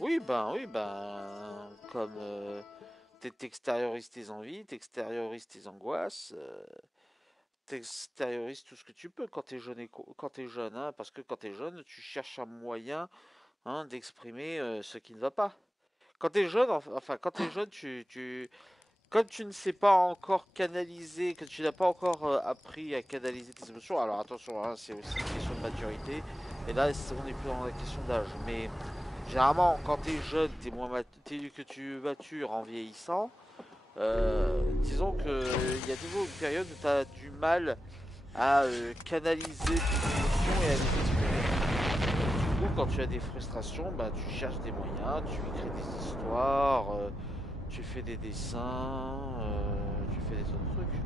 Oui, comme t'extériorises tes envies, t'extériorises tes angoisses, t'extériorises tout ce que tu peux quand t'es jeune, quand t'es jeune, hein, parce que quand t'es jeune, tu cherches un moyen, hein, d'exprimer ce qui ne va pas. Quand t'es jeune, enfin, quand t'es jeune, comme tu ne sais pas encore canaliser, que tu n'as pas encore appris à canaliser tes émotions, alors attention, hein, c'est aussi une question de maturité, et là, on est plus dans la question d'âge, mais généralement, quand t'es jeune, que tu matures en vieillissant, disons que il y a toujours une période où tu as du mal à canaliser tes émotions et à les exprimer. Du coup, quand tu as des frustrations, bah, tu cherches des moyens, tu écris des histoires, tu fais des dessins, tu fais des autres trucs.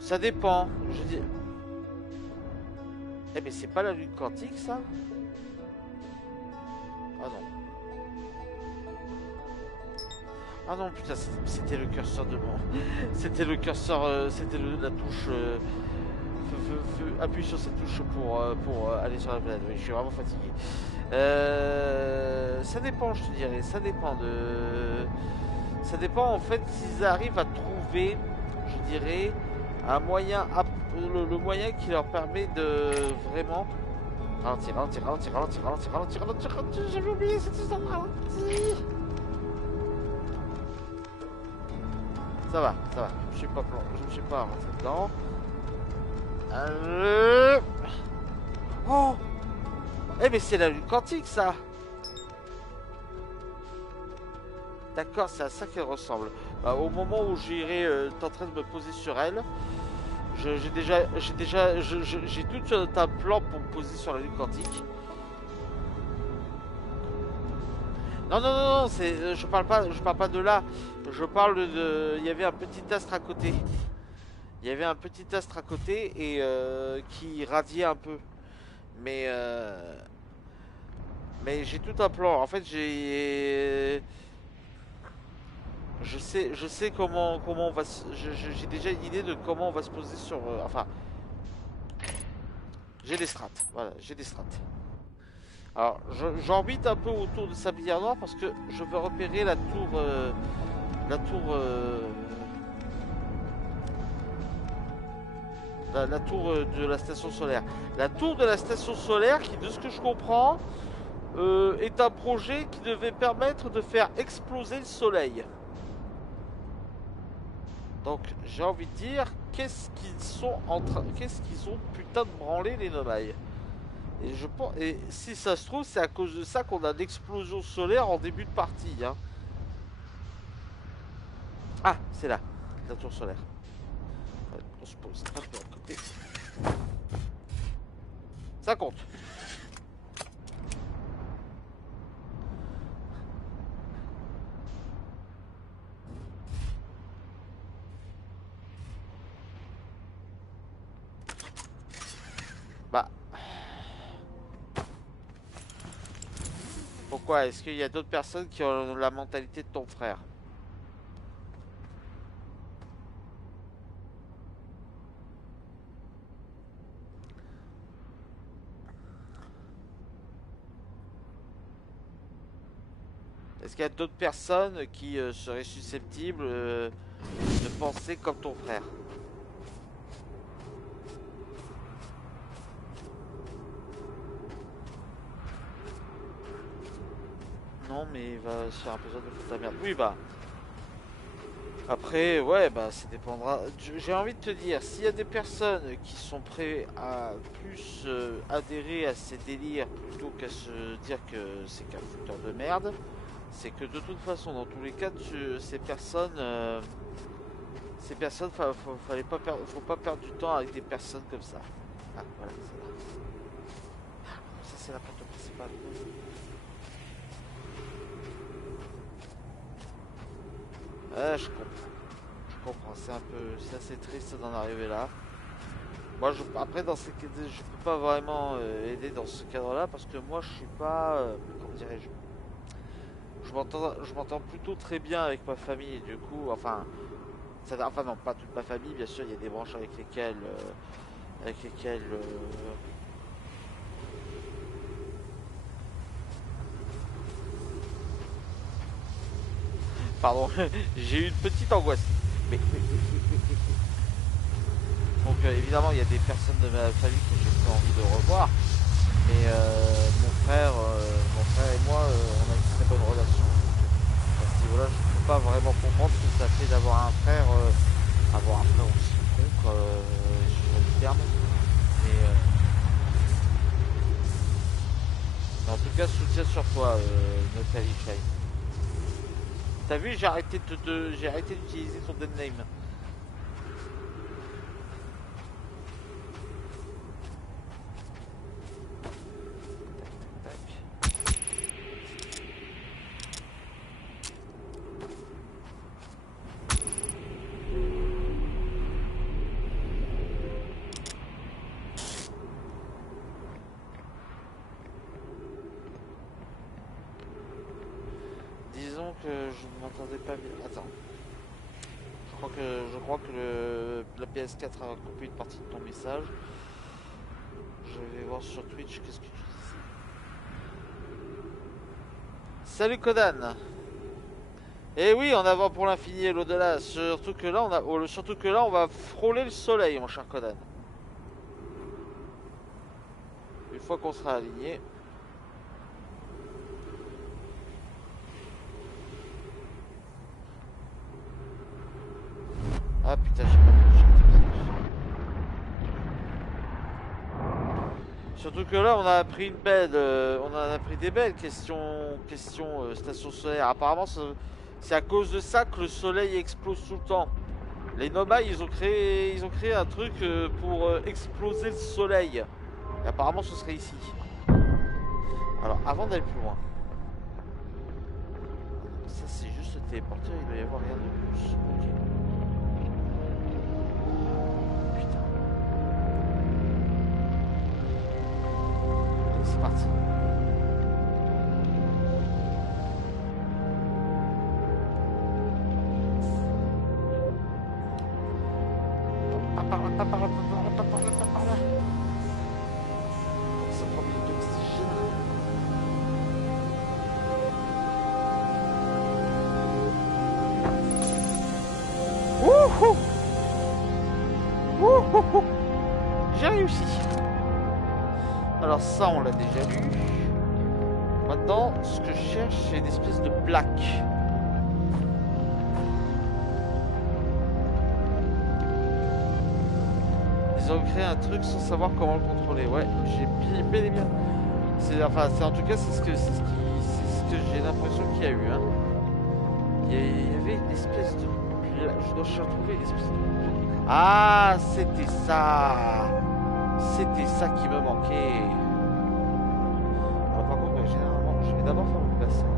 Ça dépend. Je dis. Eh mais c'est pas la lune quantique ça? Ah non. Ah non putain, c'était le curseur de mon. C'était le curseur, la touche. Appuie sur cette touche pour aller sur la planète. Oui, je suis vraiment fatigué. Ça dépend, je te dirais. Ça dépend en fait s'ils arrivent à trouver, je dirais, un moyen, le moyen qui leur permet de vraiment ralentir, ralentir, ralentir, ralentir, ralentir, ralentir, ralentir, ralentir. J'avais oublié cette histoire de ralenti. Ça va. Je me suis pas rentré dedans. Euh... Oh, eh mais c'est la lune quantique ça. D'accord, c'est à ça qu'elle ressemble. Bah, au moment où j'irai, t'es en train de me poser sur elle, j'ai tout un plan pour me poser sur la lune quantique. Non, je parle pas de là. Je parle de, il y avait un petit astre à côté. Il y avait un petit astre à côté et qui radiait un peu. Mais mais j'ai tout un plan. En fait, je sais comment on va. J'ai déjà une idée de comment on va se poser sur. Enfin, j'ai des strates. Voilà, j'ai des strates. Alors, j'orbite un peu autour de Sablière Noire parce que je veux repérer la tour, la tour de la station solaire. La tour de la station solaire, qui, de ce que je comprends, est un projet qui devait permettre de faire exploser le Soleil. Donc, j'ai envie de dire, qu'est-ce qu'ils ont putain de branlé les Nomailles. Et je pense, et si ça se trouve, c'est à cause de ça qu'on a l'explosion solaire en début de partie, hein. Ah, c'est là, la tour solaire. Ouais, on se pose un peu à côté. Ça compte. Bah, pourquoi? Est-ce qu'il y a d'autres personnes qui ont la mentalité de ton frère? Est-ce qu'il y a d'autres personnes qui seraient susceptibles de penser comme ton frère? Non, mais il va se faire un peu de foutre ta merde. Oui, bah. Après, ouais, bah, ça dépendra. J'ai envie de te dire, s'il y a des personnes qui sont prêtes à plus adhérer à ces délires plutôt qu'à se dire que c'est qu'un fouteur de merde, c'est que de toute façon, dans tous les cas, ces personnes, faut pas perdre du temps avec des personnes comme ça. Ah, voilà, c'est là. Ça, c'est la porte principale. Je comprends. Je comprends. C'est assez triste d'en arriver là. Moi, après, je peux pas vraiment aider dans ce cadre-là parce que moi, je suis pas, comment dirais-je, je m'entends plutôt très bien avec ma famille. Et du coup, enfin non, pas toute ma famille, bien sûr, il y a des branches avec lesquelles, Pardon, j'ai eu une petite angoisse. Donc évidemment, il y a des personnes de ma famille que j'ai pas envie de revoir. Mais mon frère et moi, on a une très bonne relation. À ce niveau-là, je ne peux pas vraiment comprendre ce que ça fait d'avoir un frère aussi con, sur le terme. Mais en tout cas, soutien sur toi, Nathalie Shine. T'as vu, j'ai arrêté d'utiliser ton dead name. Disons que je ne m'entendais pas bien. Attends. Je crois que la PS4 a coupé une partie de ton message. Je vais voir sur Twitch qu'est-ce que tu disais. Salut Kodan. Et oui, en avant pour l'infini et l'au-delà. Surtout que là, on va frôler le soleil, mon cher Kodan. Une fois qu'on sera aligné. Ah putain, j'ai pas vu. Surtout que là, on a appris on en a appris des belles questions station solaire. Apparemment, c'est à cause de ça que le soleil explose tout le temps. Les Nomai, ils ont créé un truc pour exploser le soleil. Et apparemment, ce serait ici. Alors, avant d'aller plus loin. Ça, c'est juste le téléporteur, il doit y avoir rien de plus. Ok. Putain. Allez, c'est parti. Pas par là, pas par là, pas par là, pas par là, pas par là. Ça prend de l'oxygène. Wouhou! Wouhou! J'ai réussi. Alors ça, on l'a déjà lu. Maintenant, ce que je cherche, c'est une espèce de plaque. Ils ont créé un truc sans savoir comment le contrôler. Ouais, j'ai bel et bien. En tout cas, c'est ce que j'ai l'impression qu'il y a eu. Hein. Il y avait une espèce de... Je dois retrouver une espèce de... Ah, c'était ça. C'était ça qui me manquait. Alors par contre, généralement, je vais d'abord faire le placement.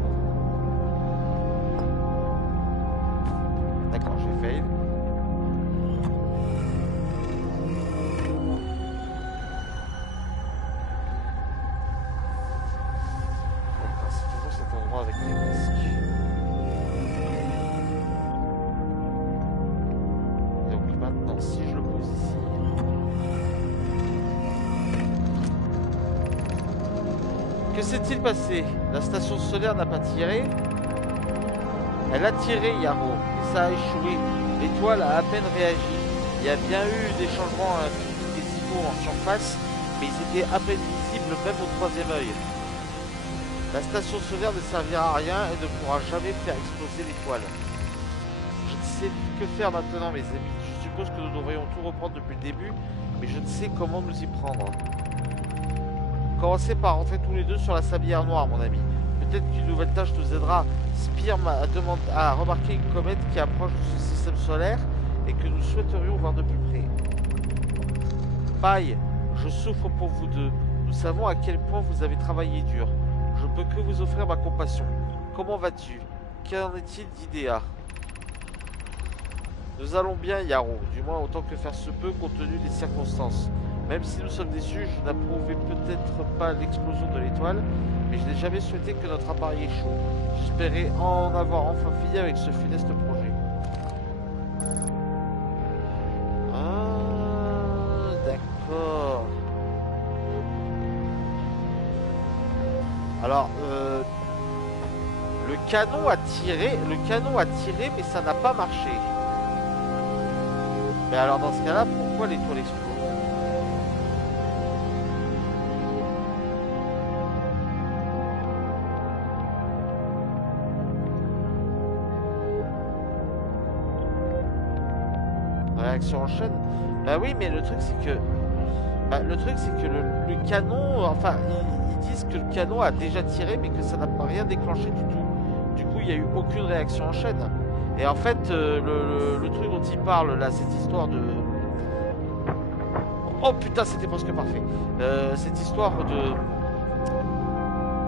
D'accord, j'ai fail. D'accord, c'est toujours cet endroit avec les masques. Donc maintenant, si je le pose ici... Que s'est-il passé? La station solaire n'a pas tiré? Elle a tiré, Yaro, et ça a échoué. L'étoile a à peine réagi. Il y a bien eu des changements décimaux en surface, mais ils étaient à peine visibles même au troisième œil. La station solaire ne servira à rien et ne pourra jamais faire exploser l'étoile. Je ne sais que faire maintenant, mes amis. Je suppose que nous devrions tout reprendre depuis le début, mais je ne sais comment nous y prendre. Commencez par rentrer tous les deux sur la sablière noire, mon ami. Peut-être qu'une nouvelle tâche nous aidera. Spear a remarqué une comète qui approche de ce système solaire et que nous souhaiterions voir de plus près. Paille, je souffre pour vous deux. Nous savons à quel point vous avez travaillé dur. Je peux que vous offrir ma compassion. Comment vas-tu? Qu'en est-il d'Idea? Nous allons bien, Yaro, du moins autant que faire se peut compte tenu des circonstances. Même si nous sommes déçus, je n'approuvais peut-être pas l'explosion de l'étoile, mais je n'ai jamais souhaité que notre appareil échoue. J'espérais en avoir enfin fini avec ce funeste projet. Ah, d'accord. Alors, Le canon a tiré, mais ça n'a pas marché. Mais alors dans ce cas-là, pourquoi l'étoile explose? Réaction en chaîne? Bah oui, mais le truc c'est que le canon, enfin, ils disent que le canon a déjà tiré, mais que ça n'a pas rien déclenché du tout. Du coup, il n'y a eu aucune réaction en chaîne. Et en fait, le truc dont il parle là, cette histoire de... Oh putain, c'était presque parfait. Cette histoire de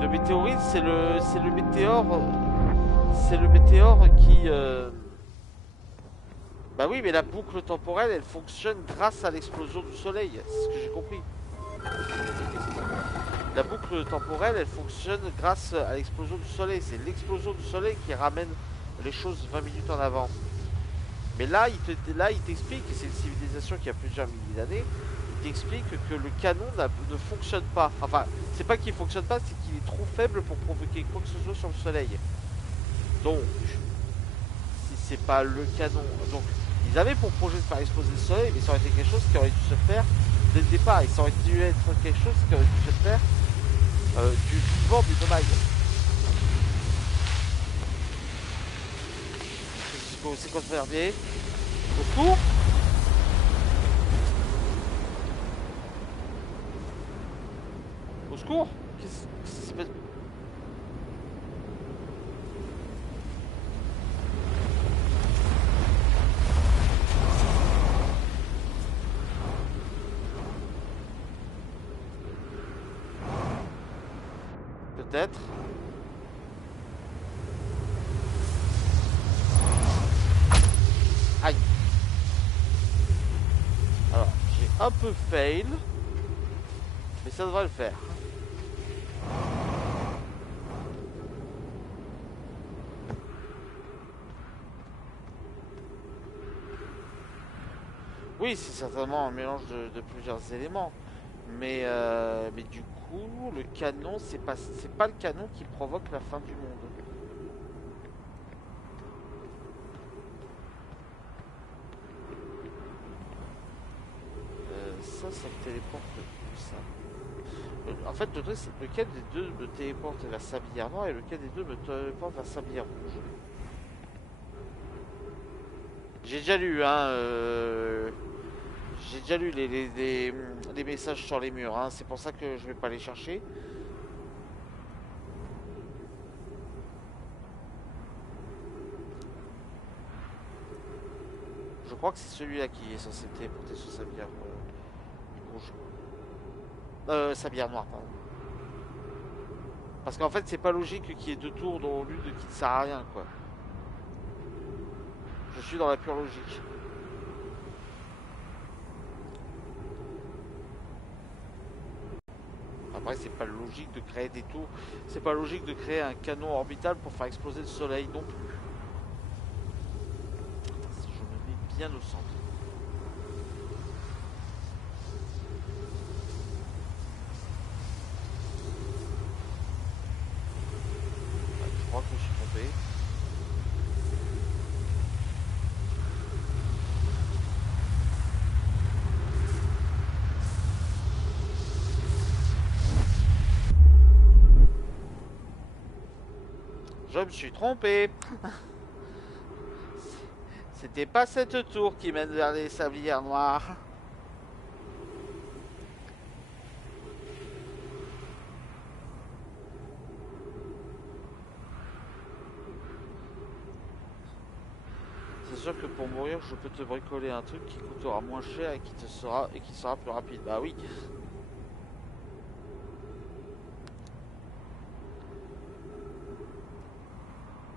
météorite, c'est le météore... C'est le météore qui... Bah oui, mais la boucle temporelle, elle fonctionne grâce à l'explosion du soleil. C'est ce que j'ai compris. La boucle temporelle, elle fonctionne grâce à l'explosion du soleil. C'est l'explosion du soleil qui ramène les choses 20 minutes en avant. Mais là, il t'explique, et c'est une civilisation qui a plusieurs milliers d'années, il t'explique que le canon ne fonctionne pas. Enfin, c'est pas qu'il fonctionne pas, c'est qu'il est trop faible pour provoquer quoi que ce soit sur le soleil. Donc, si c'est pas le canon... Donc, ils avaient pour projet de faire exploser le soleil, mais ça aurait été quelque chose qui aurait dû se faire dès le départ. Et ça aurait dû être quelque chose qui aurait dû se faire du vivant du dommage. C'est quoi ce merdier? Au secours? Au secours? Qu'est-ce qui se passe? Peut-être. Aïe. Alors, j'ai un peu fail. Mais ça devrait le faire. Oui, c'est certainement un mélange de plusieurs éléments. Mais du coup, le canon, c'est pas le canon qui provoque la fin du monde. Ça me téléporte où ça? En fait, le truc, c'est lequel des deux me téléporte vers Sablière Noire et lequel des deux me téléporte vers Sablière Rouge. J'ai déjà lu, hein. J'ai déjà lu les messages sur les murs, hein. C'est pour ça que je vais pas les chercher. Je crois que c'est celui-là qui est censé téléporter sur Sablière Rouge. Sablière Noire, pardon. Parce qu'en fait, c'est pas logique qu'il y ait deux tours dans l'une qui ne sert à rien, quoi. Je suis dans la pure logique. Après, c'est pas logique de créer des tours. C'est pas logique de créer un canon orbital pour faire exploser le soleil non plus. Si je me mets bien au centre. Je crois que je me suis trompé. Je me suis trompé. C'était pas cette tour qui mène vers les sablières noires. C'est sûr que pour mourir, je peux te bricoler un truc qui coûtera moins cher et qui sera plus rapide. Bah oui.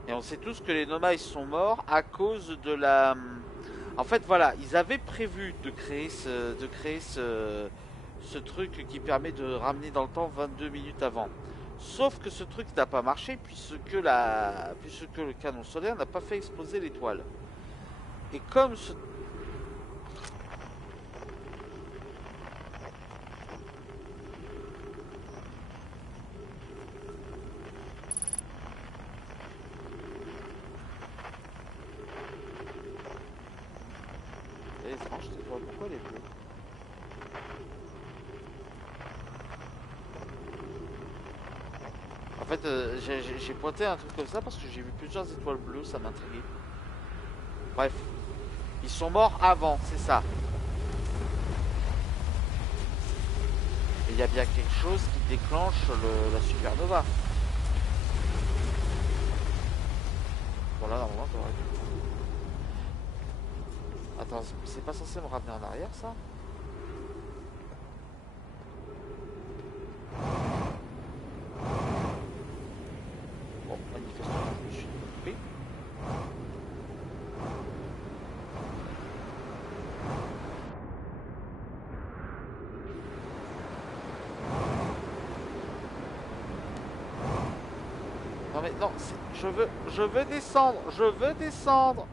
Et on sait tous que les Nomai sont morts à cause de la... En fait, voilà, ils avaient prévu de créer ce truc qui permet de ramener dans le temps 22 minutes avant. Sauf que ce truc n'a pas marché puisque le canon solaire n'a pas fait exploser l'étoile. Et comme ce... pourquoi il est bleu? En fait, j'ai pointé un truc comme ça parce que j'ai vu plusieurs étoiles bleues, ça m'intriguait. Bref, ils sont morts avant, c'est ça. Et il y a bien quelque chose qui déclenche la supernova. Bon là, normalement, t'aurais dû. Attends, c'est pas censé me ramener en arrière, ça? Bon, manifestement, je me suis trompé. Non mais non, je veux descendre, je veux descendre.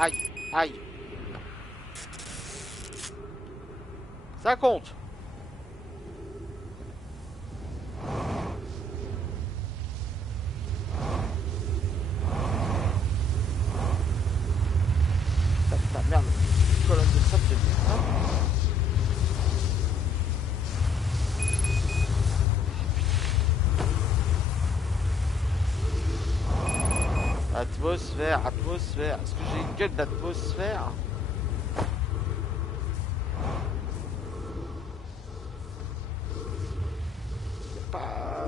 Aïe, aïe. Ça compte. Putain, merde, colonne de sable de merde. Atmosphère, atmosphère. Est-ce que j'ai une gueule d'atmosphère?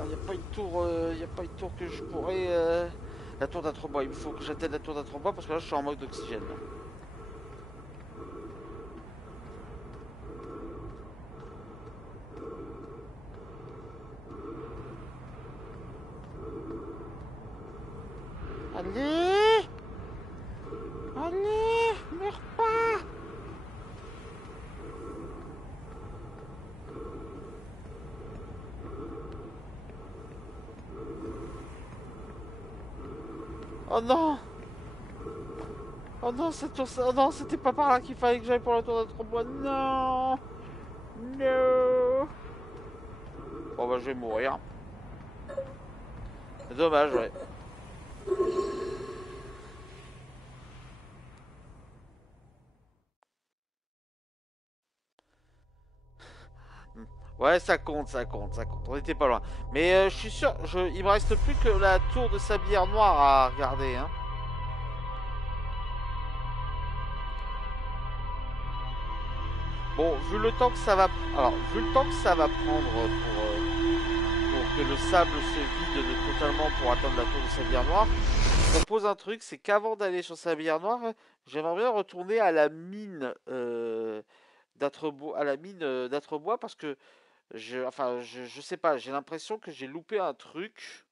Y a pas une tour, y a pas une tour que je pourrais. La tour d'Atrebois. Il me faut que j'atteigne la tour d'Atrebois parce que là je suis en mode d'oxygène. Allez! Allez! Meurs pas! Oh non! Oh non, oh non, c'était pas par là qu'il fallait que j'aille pour la tour d'Atrebois. Non! Non! Bon bah je vais mourir. Dommage, ouais. Ouais, ça compte, ça compte, ça compte. On était pas loin. Mais je suis sûr, il me reste plus que la tour de Sablière Noire à regarder, hein. Bon, vu le temps que ça va, alors vu le temps que ça va prendre pour que le sable se vide totalement pour atteindre la tour de Sablière Noire, je propose un truc, c'est qu'avant d'aller sur Sablière Noire, j'aimerais bien retourner à la mine d'Atrebois parce que je sais pas, j'ai l'impression que j'ai loupé un truc.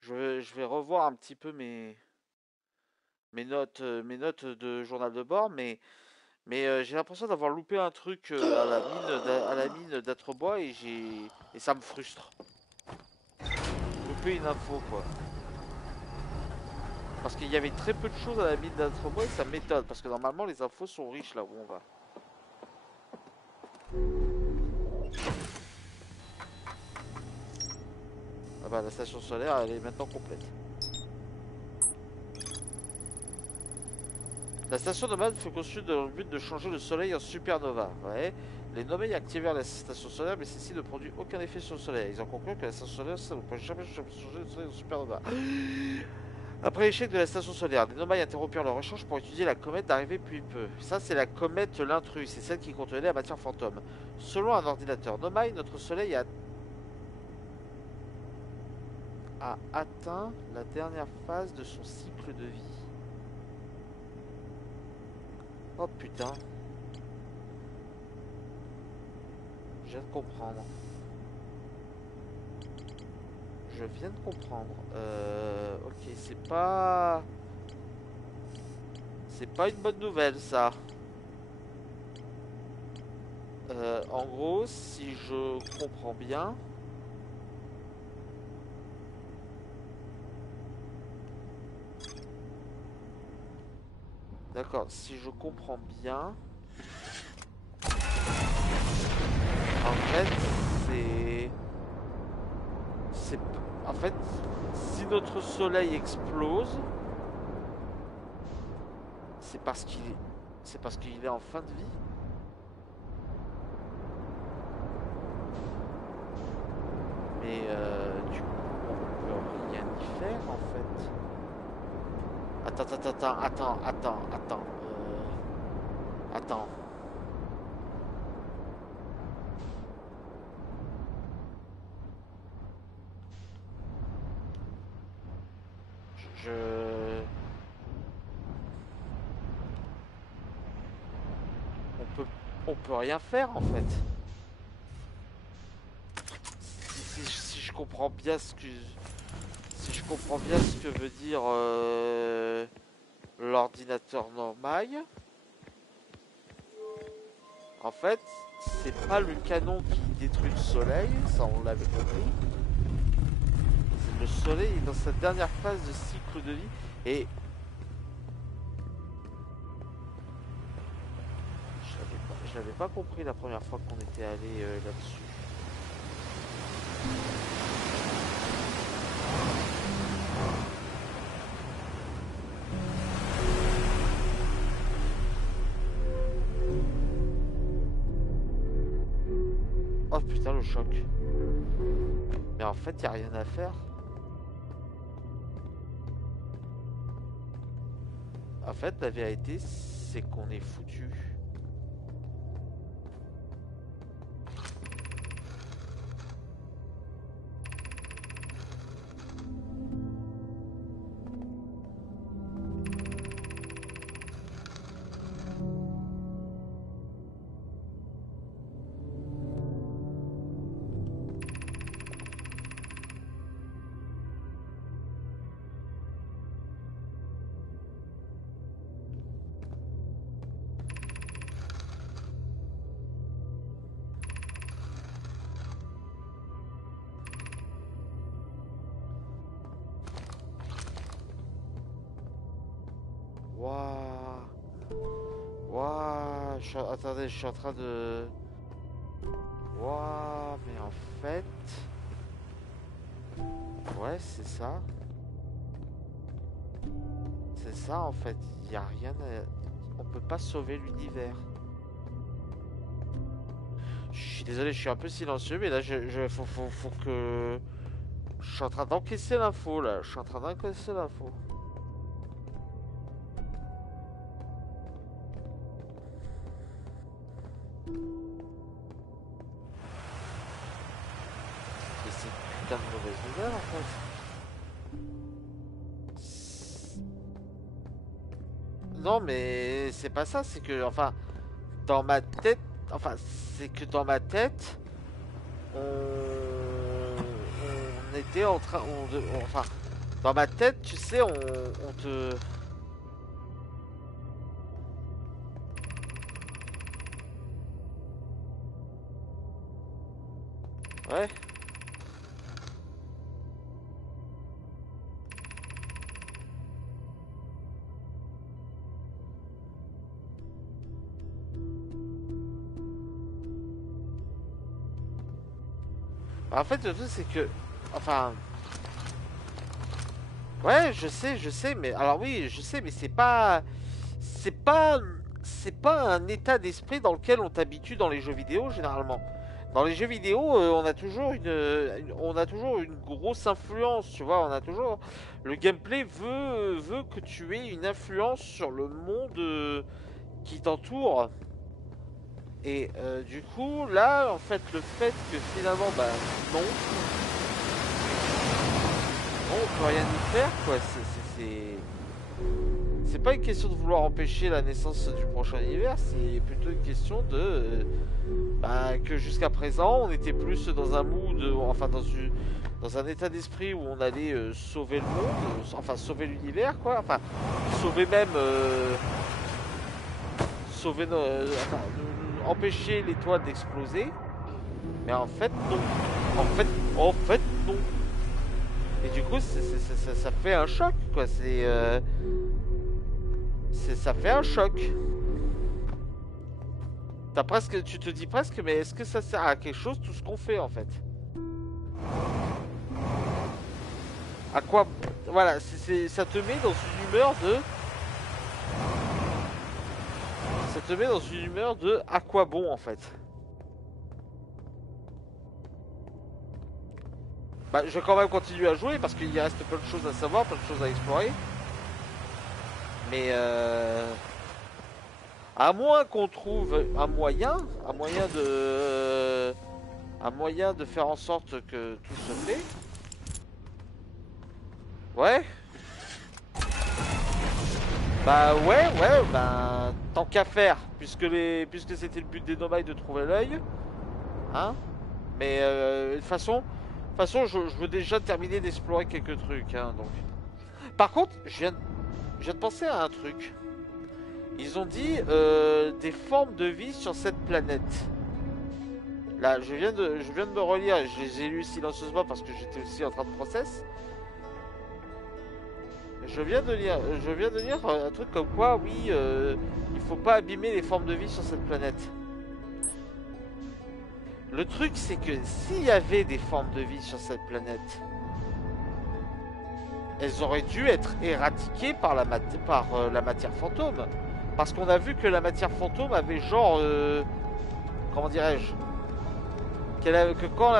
Je vais revoir un petit peu mes notes de journal de bord, mais j'ai l'impression d'avoir loupé un truc à la mine d'Atrebois et ça me frustre. Loupé une info quoi. Parce qu'il y avait très peu de choses à la mine d'Atrebois et ça m'étonne parce que normalement les infos sont riches là où on va. Ah bah la station solaire elle est maintenant complète. La station nomade fut conçue dans le but de changer le soleil en supernova. Ouais. Les Nomades activèrent la station solaire, mais celle-ci ne produit aucun effet sur le soleil. Ils ont conclu que la station solaire ne pourrait jamais changer le soleil en supernova. Après l'échec de la station solaire, les Nomades interrompirent leur recherche pour étudier la comète d'arrivée puis peu. Ça, c'est la comète l'intrus, c'est celle qui contenait la matière fantôme. Selon un ordinateur Nomade, notre soleil a atteint la dernière phase de son cycle de vie. Oh putain. Je viens de comprendre. Je viens de comprendre. Ok, c'est pas... C'est pas une bonne nouvelle, ça. En gros, si je comprends bien... D'accord, si je comprends bien... En fait, c'est... fait, si notre soleil explose, c'est parce qu'il est en fin de vie. Mais du coup, on peut rien y faire en fait. Attends. Je... on peut rien faire en fait. Si je comprends bien ce que... Si je comprends bien ce que veut dire l'ordinateur normal, en fait, c'est pas le canon qui détruit le soleil, ça on l'avait compris. Le soleil est dans sa dernière phase de cycle de vie et je l'avais pas compris la première fois qu'on était allé là-dessus. Oh putain le choc. Mais en fait y a rien à faire. En fait la vérité c'est qu'on est foutu. Attendez, je suis en train de... Waouh, mais en fait... Ouais, c'est ça. C'est ça, en fait. Il n'y a rien à... On peut pas sauver l'univers. Je suis désolé, je suis un peu silencieux, mais là, faut que... Je suis en train d'encaisser l'info, là. Je suis en train d'encaisser l'info. De mauvaise nouvelle en fait. Non mais c'est pas ça, c'est que enfin dans ma tête, enfin c'est que dans ma tête on était en train, enfin dans ma tête tu sais on te... Ouais. En fait, le truc, c'est que... Enfin... Ouais, je sais, mais... Alors oui, je sais, mais c'est pas... C'est pas... C'est pas un état d'esprit dans lequel on t'habitue dans les jeux vidéo, généralement. Dans les jeux vidéo, on a toujours on a toujours une grosse influence, tu vois. On a toujours... Le gameplay veut que tu aies une influence sur le monde qui t'entoure. Et du coup, là, en fait, le fait que finalement, bah non, on peut rien y faire, quoi. C'est pas une question de vouloir empêcher la naissance du prochain univers, c'est plutôt une question de bah, que jusqu'à présent, on était plus dans un mood, enfin dans un état d'esprit où on allait sauver le monde, enfin sauver l'univers, quoi. Enfin, sauver même, sauver enfin, empêcher l'étoile d'exploser. Mais en fait, non. En fait, non. Et du coup, ça fait un choc, quoi. Ça fait un choc. Tu te dis presque, mais est-ce que ça sert à quelque chose tout ce qu'on fait, en fait? À quoi... Voilà, ça te met dans une humeur de... Ça te met dans une humeur de à quoi bon en fait. Bah, je vais quand même continuer à jouer parce qu'il reste plein de choses à savoir, plein de choses à explorer. Mais à moins qu'on trouve un moyen de faire en sorte que tout se fait. Ouais. Bah tant qu'à faire, puisque c'était le but des nomailles de trouver l'œil, hein. Mais de toute façon, je veux déjà terminer d'explorer quelques trucs, hein, donc. Par contre, je viens de penser à un truc. Ils ont dit des formes de vie sur cette planète. Là, je viens de me relire, je les ai lus silencieusement parce que j'étais aussi en train de process. Je viens de lire un truc comme quoi, oui, il faut pas abîmer les formes de vie sur cette planète. Le truc, c'est que s'il y avait des formes de vie sur cette planète, elles auraient dû être éradiquées par la matière fantôme. Parce qu'on a vu que la matière fantôme avait genre... comment dirais-je, que quand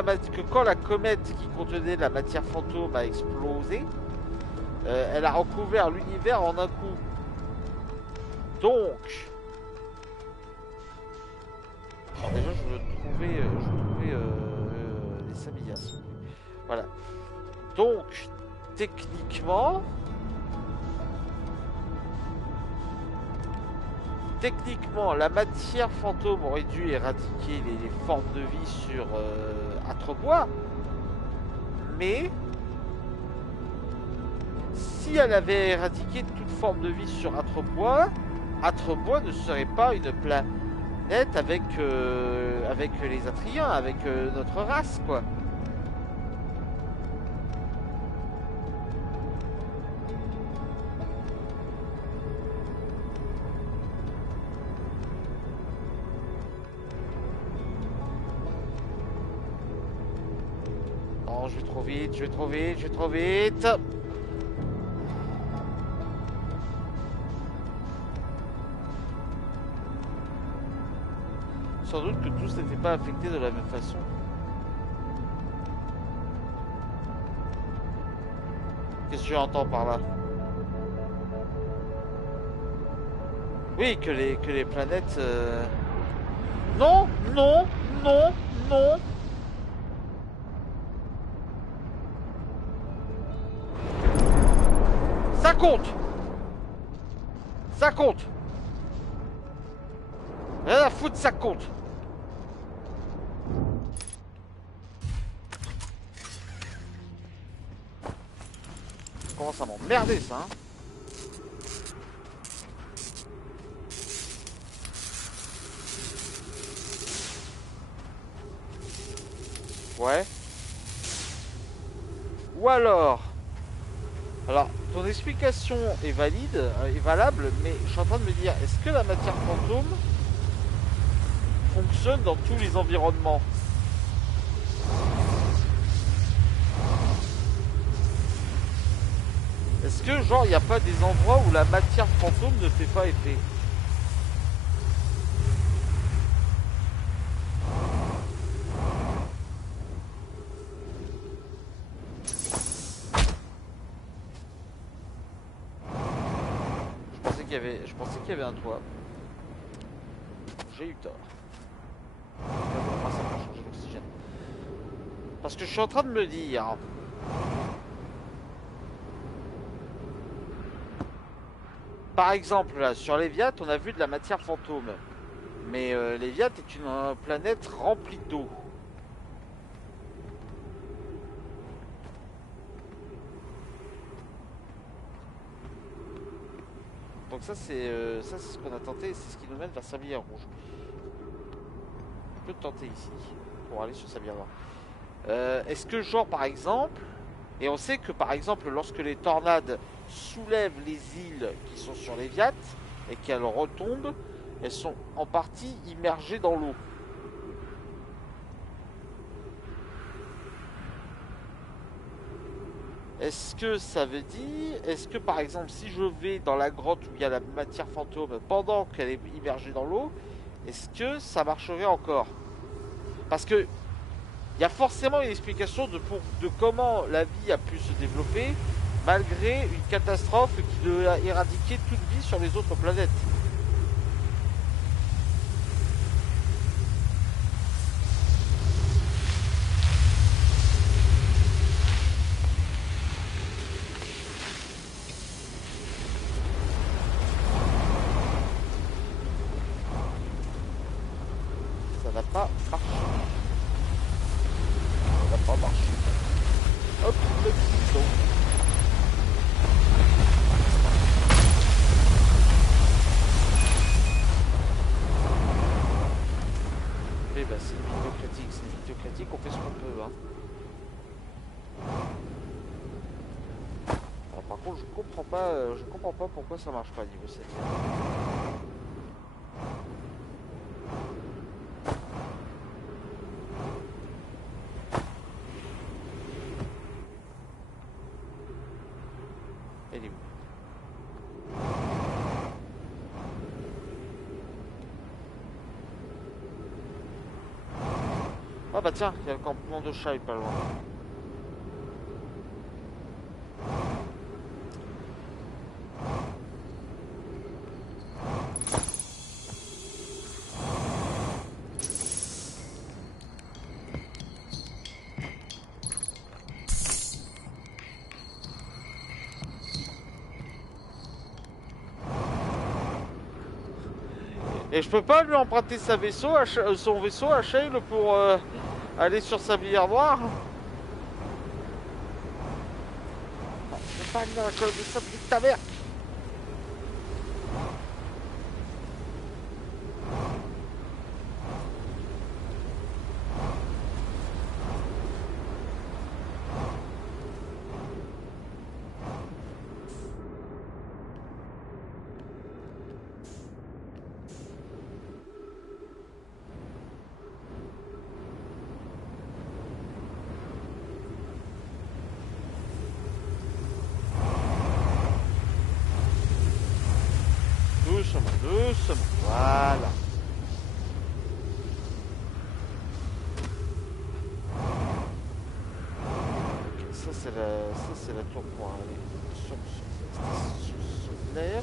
la comète qui contenait la matière fantôme a explosé, elle a recouvert l'univers en un coup. Donc... Alors déjà, je veux trouver, les Samiyas. Voilà. Donc, techniquement... Techniquement, la matière fantôme aurait dû éradiquer les formes de vie sur Atrebois. Mais... si elle avait éradiqué toute forme de vie sur Atrebois, Atrebois ne serait pas une planète avec les Atriens, avec notre race, quoi. Non, je vais trop vite, je vais trop vite, je vais trop vite. Sans doute que tous n'étaient pas affectés de la même façon. Qu'est-ce que tu entends par là? Oui, que les planètes... Non, non, non, non. Ça compte. Ça compte. Rien à foutre, ça compte. Ça commence à m'emmerder, ça, hein. Ouais. Ou alors... Alors, ton explication est valide, est valable, mais je suis en train de me dire, est-ce que la matière fantôme fonctionne dans tous les environnements? Est-ce que, genre, il n'y a pas des endroits où la matière fantôme ne fait pas effet? Je pensais qu'il y avait un toit. J'ai eu tort. Moi, ça va changer l'oxygène. Parce que je suis en train de me dire... Par exemple, là, sur Léviat, on a vu de la matière fantôme. Mais Léviat est une planète remplie d'eau. Donc ça c'est ce qu'on a tenté, c'est ce qui nous mène vers Sablière Rouge. On peut tenter ici pour aller sur Sablière Noire. Est-ce que genre par exemple, et on sait que par exemple lorsque les tornades soulèvent les îles qui sont sur Léviat et qu'elles retombent, elles sont en partie immergées dans l'eau. Est-ce que ça veut dire, est-ce que par exemple, si je vais dans la grotte où il y a la matière fantôme pendant qu'elle est immergée dans l'eau, est-ce que ça marcherait encore? Parce que il y a forcément une explication de comment la vie a pu se développer malgré une catastrophe qui a éradiqué toute vie sur les autres planètes. Ça n'a pas marché. Ça n'a pas marché. Hop, le bidon. Eh ben c'est une vidéo critique, c'est une vidéo critique, on fait ce qu'on peut, hein. Alors, par contre je comprends pas pourquoi ça marche pas niveau 7. Elle est où? Ah bah tiens, il y a le campement de chat pas loin. Et je peux pas lui emprunter son vaisseau à Shale pour aller sur sa bière noire? Non, je peux pas aller dans la colonne de sable de ta mère. Doucement, doucement. Voilà. Ok, ça c'est la tour pour aller sur l'air.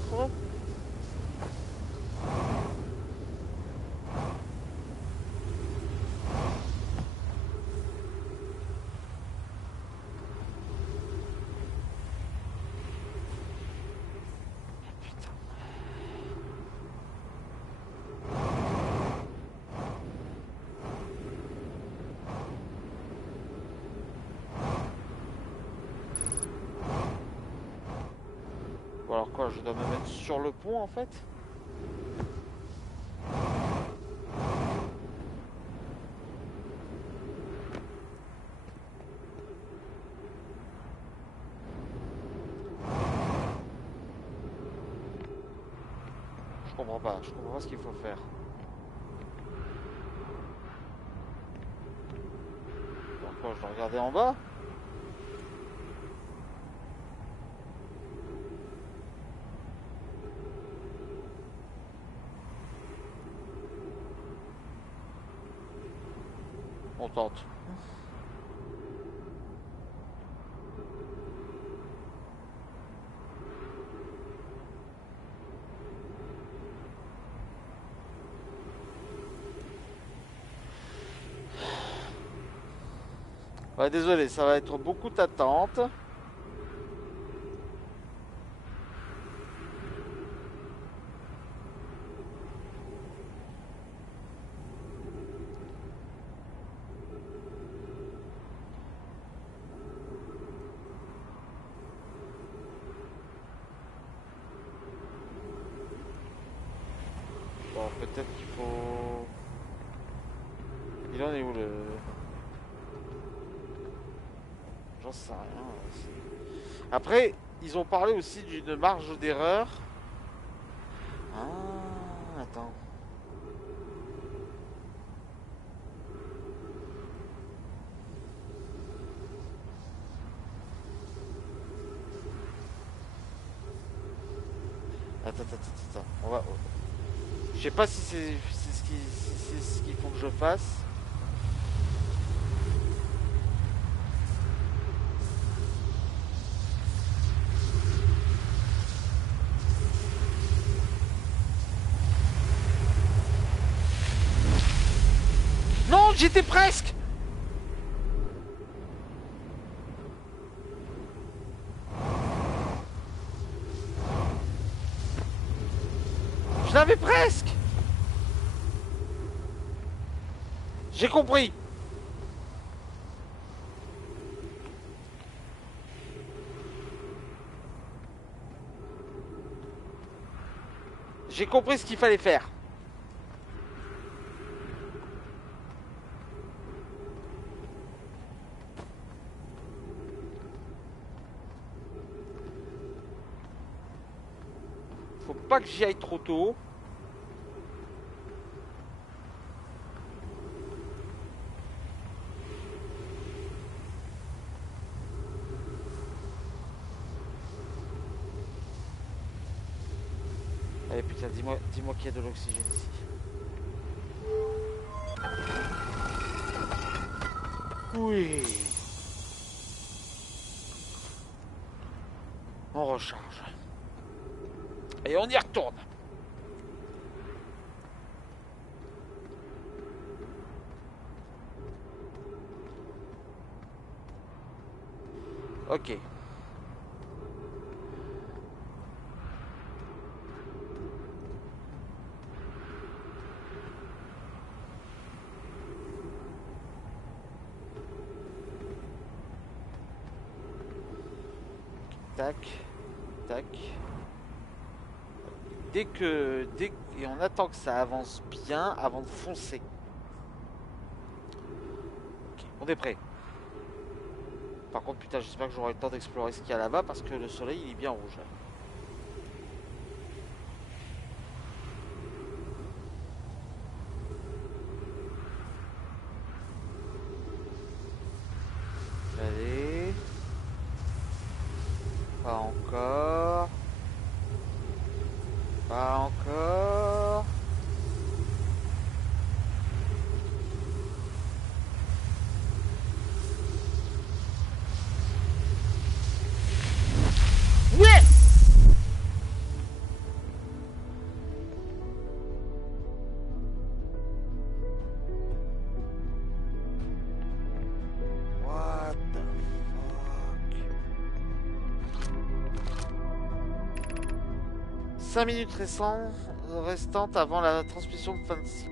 Bon alors quoi, je dois me mettre sur le pont en fait? Je comprends pas ce qu'il faut faire. Alors quoi, je dois regarder en bas? On tente. Ouais, désolé, ça va être beaucoup d'attente. Bon, peut-être qu'il faut... Il en est où le... J'en sais rien. Après, ils ont parlé aussi d'une marge d'erreur. Ah, attends. Attends. On va... Je sais pas si c'est ce qu'il faut que je fasse. Non, j'étais presque. Je l'avais presque. J'ai compris. J'ai compris ce qu'il fallait faire. Faut pas que j'y aille trop tôt. Allez putain, dis-moi qu'il y a de l'oxygène ici. Oui. On recharge. Et on y retourne. Ok. Tac. Tac. Et on attend que ça avance bien avant de foncer. Ok, on est prêt. Par contre, putain, j'espère que j'aurai le temps d'explorer ce qu'il y a là-bas parce que le soleil il est bien rouge. Allez. Pas encore. Pas encore. Yes! What the fuck? 5 minutes restantes avant la transmission de fin de cycle.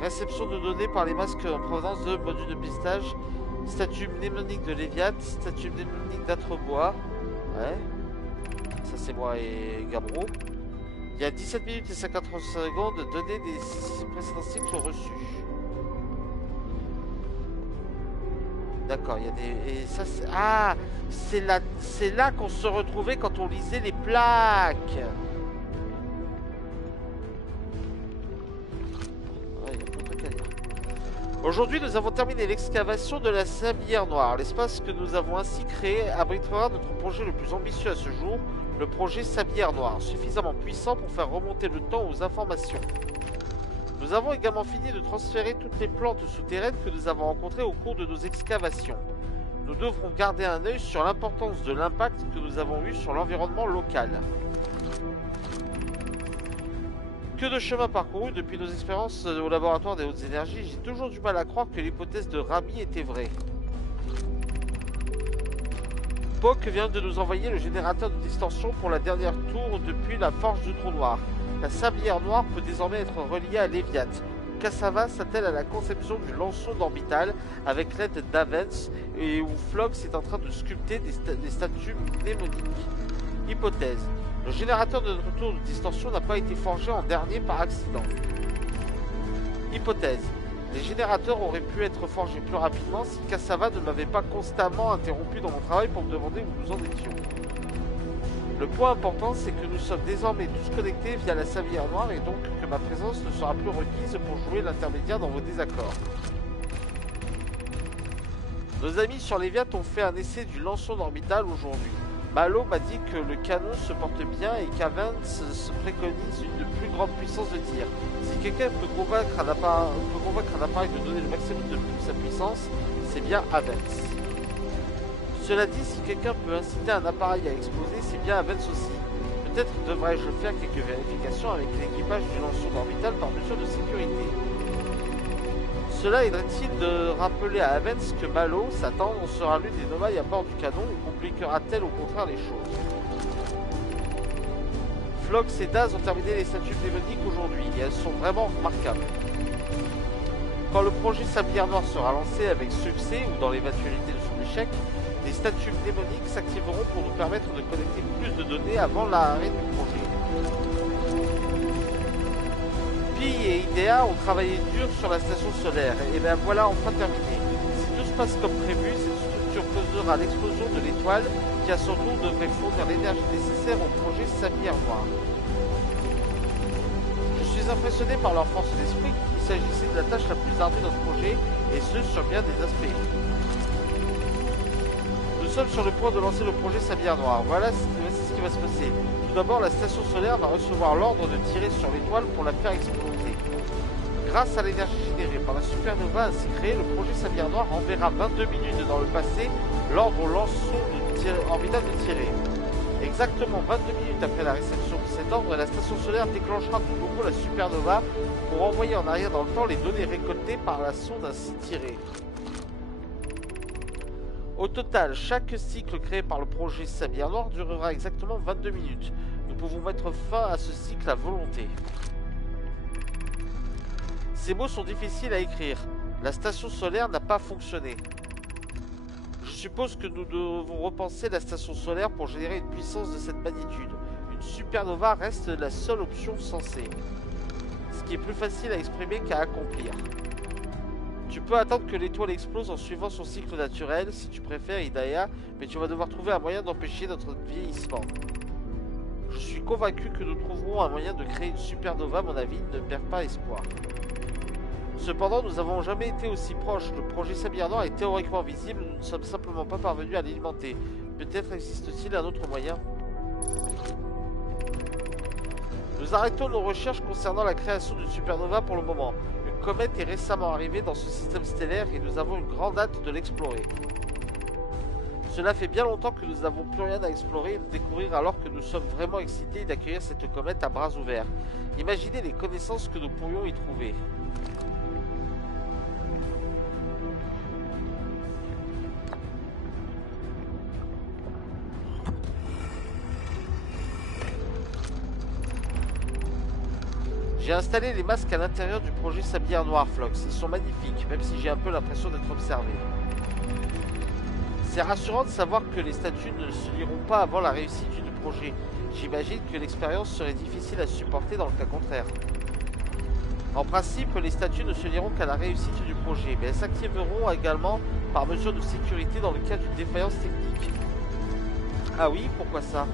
Réception de données par les masques en provenance de modules de pistage. Statut mnémonique de Léviat. Statut mnémonique d'Atrebois. Ouais. Ça c'est moi et Gabro. Il y a 17 minutes et 53 secondes, données des précédents cycles reçus. D'accord, il y a des... Et ça c'est... Ah, c'est là qu'on se retrouvait quand on lisait les plaques. Ouais, il y a plein de trucs à dire. Aujourd'hui, nous avons terminé l'excavation de la sablière noire. L'espace que nous avons ainsi créé abritera notre projet le plus ambitieux à ce jour, le projet Sablière Noire, suffisamment puissant pour faire remonter le temps aux informations. Nous avons également fini de transférer toutes les plantes souterraines que nous avons rencontrées au cours de nos excavations. Nous devrons garder un œil sur l'importance de l'impact que nous avons eu sur l'environnement local. Que de chemin parcouru depuis nos expériences au laboratoire des hautes énergies, j'ai toujours du mal à croire que l'hypothèse de Rami était vraie. Poc vient de nous envoyer le générateur de distorsion pour la dernière tour depuis la forge du trou noir. La sablière noire peut désormais être reliée à Léviat. Cassava s'attelle à la conception du lanceau orbital avec l'aide d'Avens et où Flox est en train de sculpter des statues mnémoniques. Hypothèse. Le générateur de notre tour de distorsion n'a pas été forgé en dernier par accident. Hypothèse. Les générateurs auraient pu être forgés plus rapidement si Cassava ne m'avait pas constamment interrompu dans mon travail pour me demander où nous en étions. Le point important, c'est que nous sommes désormais tous connectés via la sablière noire et donc que ma présence ne sera plus requise pour jouer l'intermédiaire dans vos désaccords. Nos amis sur Léviat ont fait un essai du lançon orbital aujourd'hui. Malo m'a dit que le canon se porte bien et qu'Avens se préconise une plus grande puissance de tir. Si quelqu'un peut convaincre un appareil de donner le maximum de sa puissance, c'est bien Avens. Cela dit, si quelqu'un peut inciter un appareil à exploser, c'est bien Avens aussi. Peut-être devrais-je faire quelques vérifications avec l'équipage du lanceur orbital par mesure de sécurité. Cela aiderait-il de rappeler à Avens que Malo, sa tendre, sera l'une des nomailles à bord du canon ou compliquera-t-elle au contraire les choses? Phlox et Daz ont terminé les statues démoniques aujourd'hui et elles sont vraiment remarquables. Quand le projet Sablière Noire sera lancé avec succès ou dans l'éventualité de son échec, les statues démoniques s'activeront pour nous permettre de collecter plus de données avant l'arrêt du projet. Pi et Idea ont travaillé dur sur la station solaire, et bien voilà enfin terminé. Si tout se passe comme prévu, cette structure causera l'explosion de l'étoile qui à son tour devrait fournir l'énergie nécessaire au projet Sablière Noire. Je suis impressionné par leur force d'esprit, il s'agissait de la tâche la plus ardue dans ce projet, et ce sur bien des aspects. Nous sommes sur le point de lancer le projet Sablière Noire, voilà ce qui va se passer. Tout d'abord, la station solaire va recevoir l'ordre de tirer sur l'étoile pour la faire exploser. Grâce à l'énergie générée par la supernova ainsi créée, le projet Sablière Noire enverra 22 minutes dans le passé l'ordre au lançon orbital de tirer. Exactement 22 minutes après la réception de cet ordre, la station solaire déclenchera de nouveau la supernova pour envoyer en arrière dans le temps les données récoltées par la sonde ainsi tirée. Au total, chaque cycle créé par le projet Sablière Noire durera exactement 22 minutes. Nous pouvons mettre fin à ce cycle à volonté. Ces mots sont difficiles à écrire. La station solaire n'a pas fonctionné. Je suppose que nous devons repenser la station solaire pour générer une puissance de cette magnitude. Une supernova reste la seule option sensée. Ce qui est plus facile à exprimer qu'à accomplir. Tu peux attendre que l'étoile explose en suivant son cycle naturel, si tu préfères, Idea, mais tu vas devoir trouver un moyen d'empêcher notre vieillissement. Je suis convaincu que nous trouverons un moyen de créer une supernova, mon avis, ne perds pas espoir. Cependant, nous n'avons jamais été aussi proches. Le projet Sablière Noire est théoriquement visible, nous ne sommes simplement pas parvenus à l'alimenter. Peut-être existe-t-il un autre moyen? Nous arrêtons nos recherches concernant la création d'une supernova pour le moment. Une comète est récemment arrivée dans ce système stellaire et nous avons une grande hâte de l'explorer. Cela fait bien longtemps que nous n'avons plus rien à explorer et de découvrir alors que nous sommes vraiment excités d'accueillir cette comète à bras ouverts. Imaginez les connaissances que nous pourrions y trouver. J'ai installé les masques à l'intérieur du projet Sablière Noire, Phlox. Ils sont magnifiques, même si j'ai un peu l'impression d'être observé. C'est rassurant de savoir que les statues ne se liront pas avant la réussite du projet. J'imagine que l'expérience serait difficile à supporter dans le cas contraire. En principe, les statues ne se liront qu'à la réussite du projet, mais elles s'activeront également par mesure de sécurité dans le cas d'une défaillance technique. Ah oui, pourquoi ça ?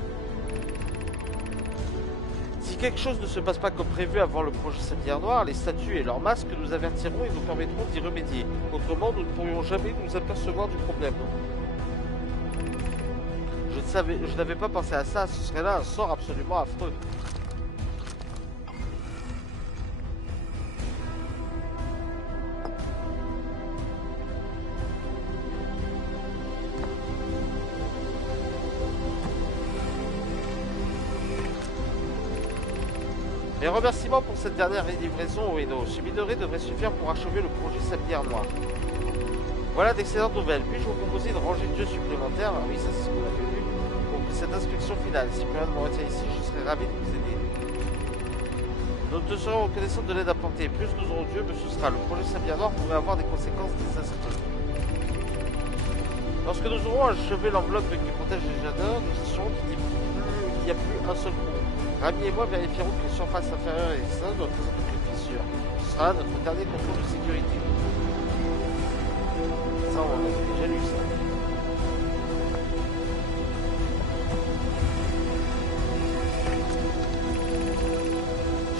Si quelque chose ne se passe pas comme prévu avant le projet Sablière Noire, les statues et leurs masques nous avertiront et nous permettront d'y remédier. Autrement, nous ne pourrions jamais nous apercevoir du problème. Je n'avais pas pensé à ça, ce serait là un sort absolument affreux. Mes remerciements pour cette dernière livraison, Ueno. Ce minerai devrait suffire pour achever le projet Sablière Noire. Voilà d'excellentes nouvelles. Puis-je vous proposer une rangée de jeux supplémentaires? Oui, ça c'est ce qu'on avait vu. Pour cette inspection finale. Si plus rien ne me retient ici, je serais ravi de vous aider. Nous te serons reconnaissants de l'aide apportée. Plus nous aurons Dieu, plus ce sera. Le projet Sablière Noire pourrait avoir des conséquences désastreuses. Lorsque nous aurons achevé l'enveloppe qui protège les jardins, nous assurons qu'il n'y a plus un seul trou. Rami et moi vérifierons que les surfaces inférieures et externes doivent présenter aucune fissure. Ce sera là notre dernier contrôle de sécurité. Ça, on a déjà lu ça.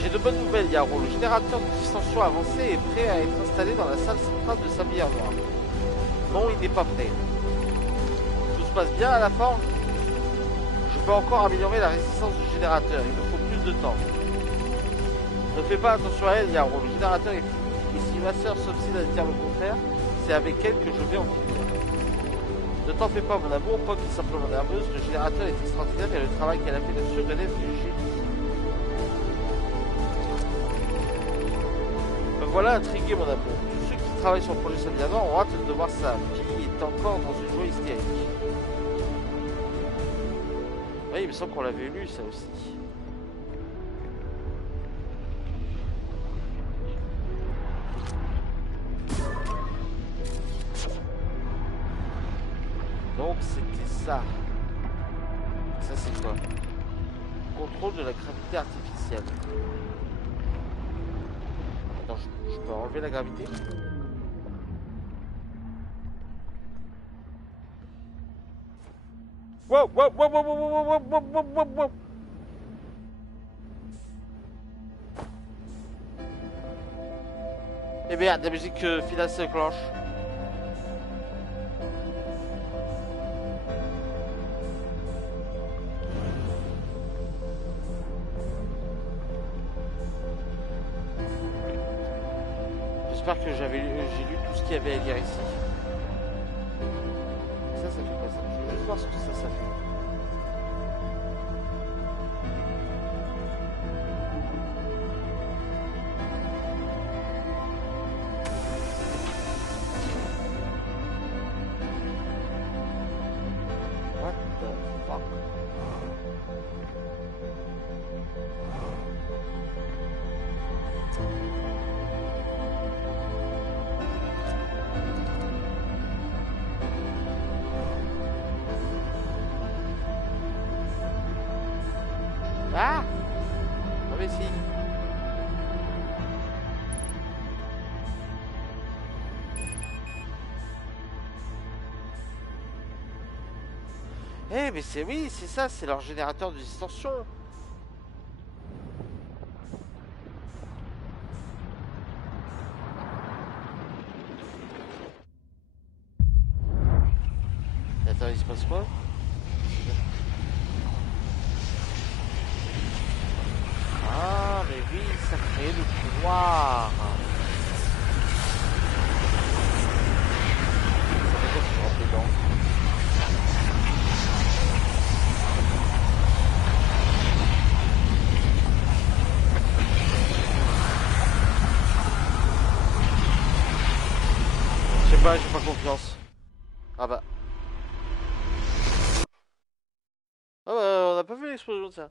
J'ai de bonnes nouvelles, Yaro. Le générateur de distension avancé est prêt à être installé dans la salle centrale de Sablière Noire. Non, il n'est pas prêt. Tout se passe bien à la forge? peux encore améliorer la résistance du générateur. Il me faut plus de temps. Ne fais pas attention à elle, Yaro. Le générateur est fini. Et si ma soeur s'obstine à dire le contraire, c'est avec elle que je vais en finir. Ne t'en fais pas, mon amour. Poc est simplement nerveuse. Le générateur est extraordinaire et le travail qu'elle a fait dessus relève du génie. Me voilà intrigué, mon amour. Tous ceux qui travaillent sur le projet Salviana ont hâte de voir sa fille est encore dans une joie hystérique. Oui, il me semble qu'on l'avait lu, ça aussi. Donc c'était ça. Ça c'est quoi? Contrôle de la gravité artificielle. Attends, je peux enlever la gravité? Wow, wow, wow, wow, wow, wow, wow, wow, wow, wow, wow. Eh bien, la musique finale se clenche. J'espère que j'ai lu tout ce qu'il y avait à lire ici. Ça fait quoi ça? Je veux juste voir ce que ça fait. What the fuck? Ah! Oh mais si. Eh mais c'est oui, c'est ça, c'est leur générateur de distorsion. Attends, il se passe quoi? Ah mais oui, ça crée le pouvoir. Ça fait quoi si je rentre dedans? Je sais pas, j'ai pas confiance. Ah bah. Ah bah, on n'a pas vu l'explosion de ça.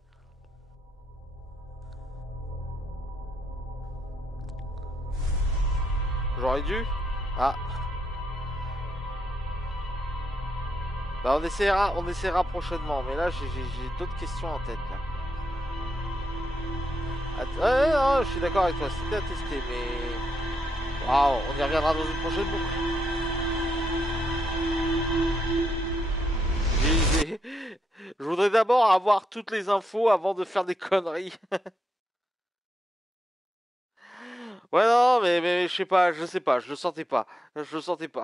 J'aurais dû. Ah. Bah on essaiera prochainement, mais là j'ai d'autres questions en tête là. Non, je suis d'accord avec toi, c'était à tester, mais... Waouh, on y reviendra dans une prochaine boucle. Je voudrais d'abord avoir toutes les infos avant de faire des conneries. Ouais, non, mais je sais pas, je le sentais pas. Je le sentais pas.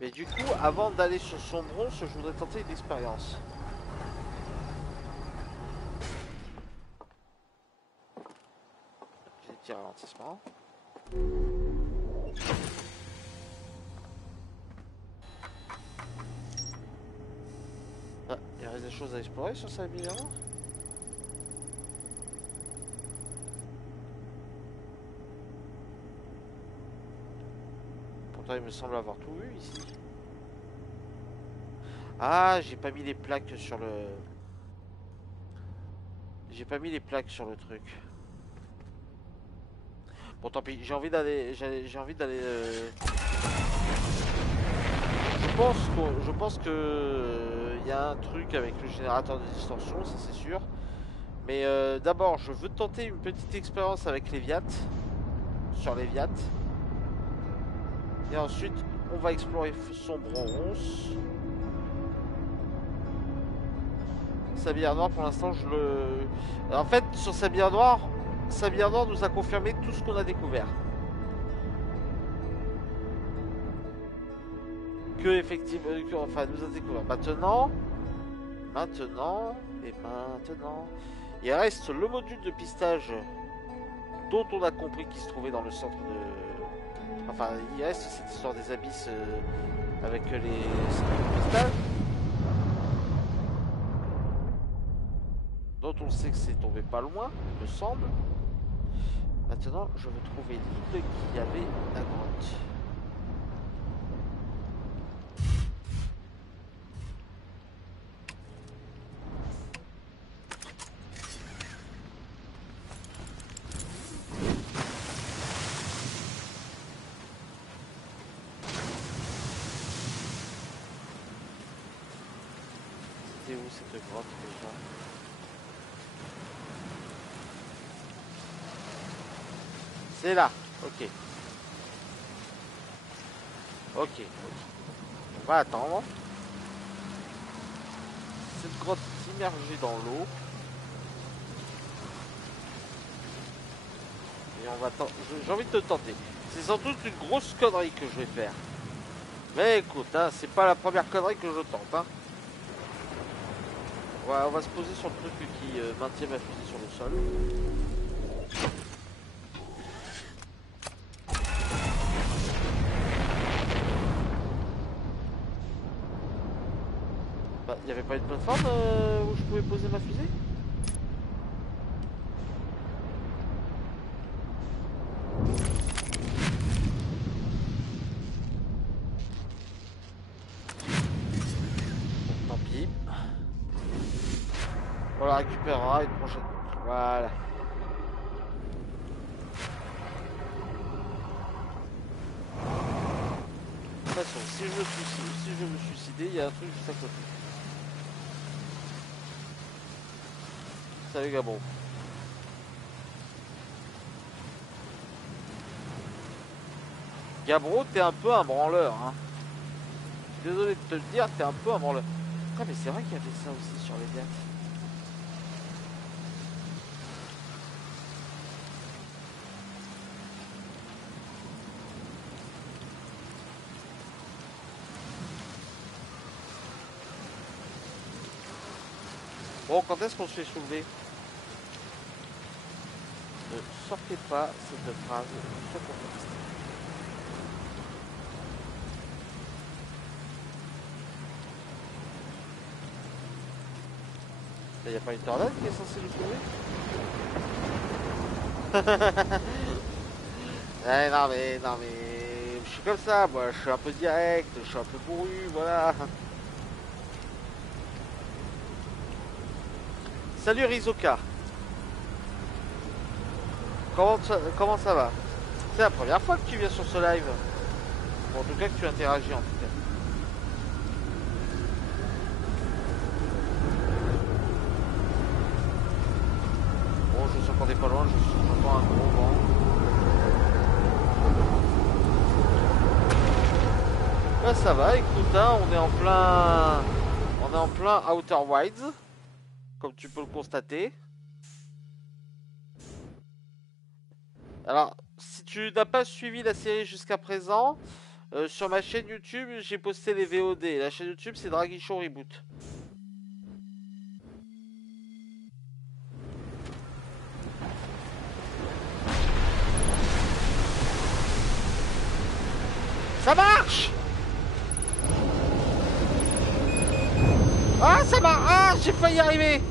Mais du coup, avant d'aller sur son bronze, je voudrais tenter une expérience. J'ai des petits ralentissements. Ah, il reste des choses à explorer sur sa vie, hein. Pourtant, il me semble avoir tout vu ici. Ah, j'ai pas mis les plaques sur le... J'ai pas mis les plaques sur le truc. Bon, tant pis, j'ai envie d'aller... J'ai envie d'aller... Je pense que... y a un truc avec le générateur de distorsion, ça c'est sûr. Mais d'abord, je veux tenter une petite expérience avec les Viat. Sur les Viat. Et ensuite, on va explorer Sombre Ronce. Sabillard Noir, pour l'instant, je le... En fait, sur Sabillard Noir nous a confirmé tout ce qu'on a découvert. Que, effectivement... enfin, nous a découvert. Maintenant... Il reste le module de pistage dont on a compris qu'il se trouvait dans le centre de... Enfin, il reste cette histoire des abysses avec les centres de pistage. Dont on sait que c'est tombé pas loin, il me semble. Maintenant, je veux trouver l'île qui avait la grotte. C'était où cette grotte déjà? C'est là, ok. Ok. On va attendre. Cette grotte est immergée dans l'eau. Et on va tenter. J'ai envie de te tenter. C'est sans doute une grosse connerie que je vais faire. Mais écoute, hein, c'est pas la première connerie que je tente. Hein. On va se poser sur le truc qui maintient ma fusée sur le sol. Bah, y avait pas une plateforme où je pouvais poser ma fusée? Bon, tant pis. On la récupérera une prochaine fois. Voilà. De toute façon, si je veux me suicider, il y a un truc juste à côté. Salut Gabon. Gabro, t'es un peu un branleur, hein. Je suis désolé de te le dire, t'es un peu un branleur. Ah mais c'est vrai qu'il y avait ça aussi sur les dates. Bon, quand est-ce qu'on se fait soulever? Ne sortez pas cette phrase sur contexte. Il n'y a pas une tornade qui est censée nous soulever? Non mais, je suis comme ça, moi, je suis un peu direct, je suis un peu bourru, voilà. Salut Rizoka. Comment ça va? C'est la première fois que tu viens sur ce live. Bon, en tout cas que tu interagis en tout cas. Bon, je sens qu'on n'est pas loin, j'entends un gros vent. Là ça va, écoute, hein, on est en plein Outer Wilds, comme tu peux le constater. Alors, si tu n'as pas suivi la série jusqu'à présent, sur ma chaîne YouTube, j'ai posté les VOD. La chaîne YouTube, c'est Dragichon Reboot. Ça marche! Ah, ça marche! Ah, j'ai failli y arriver!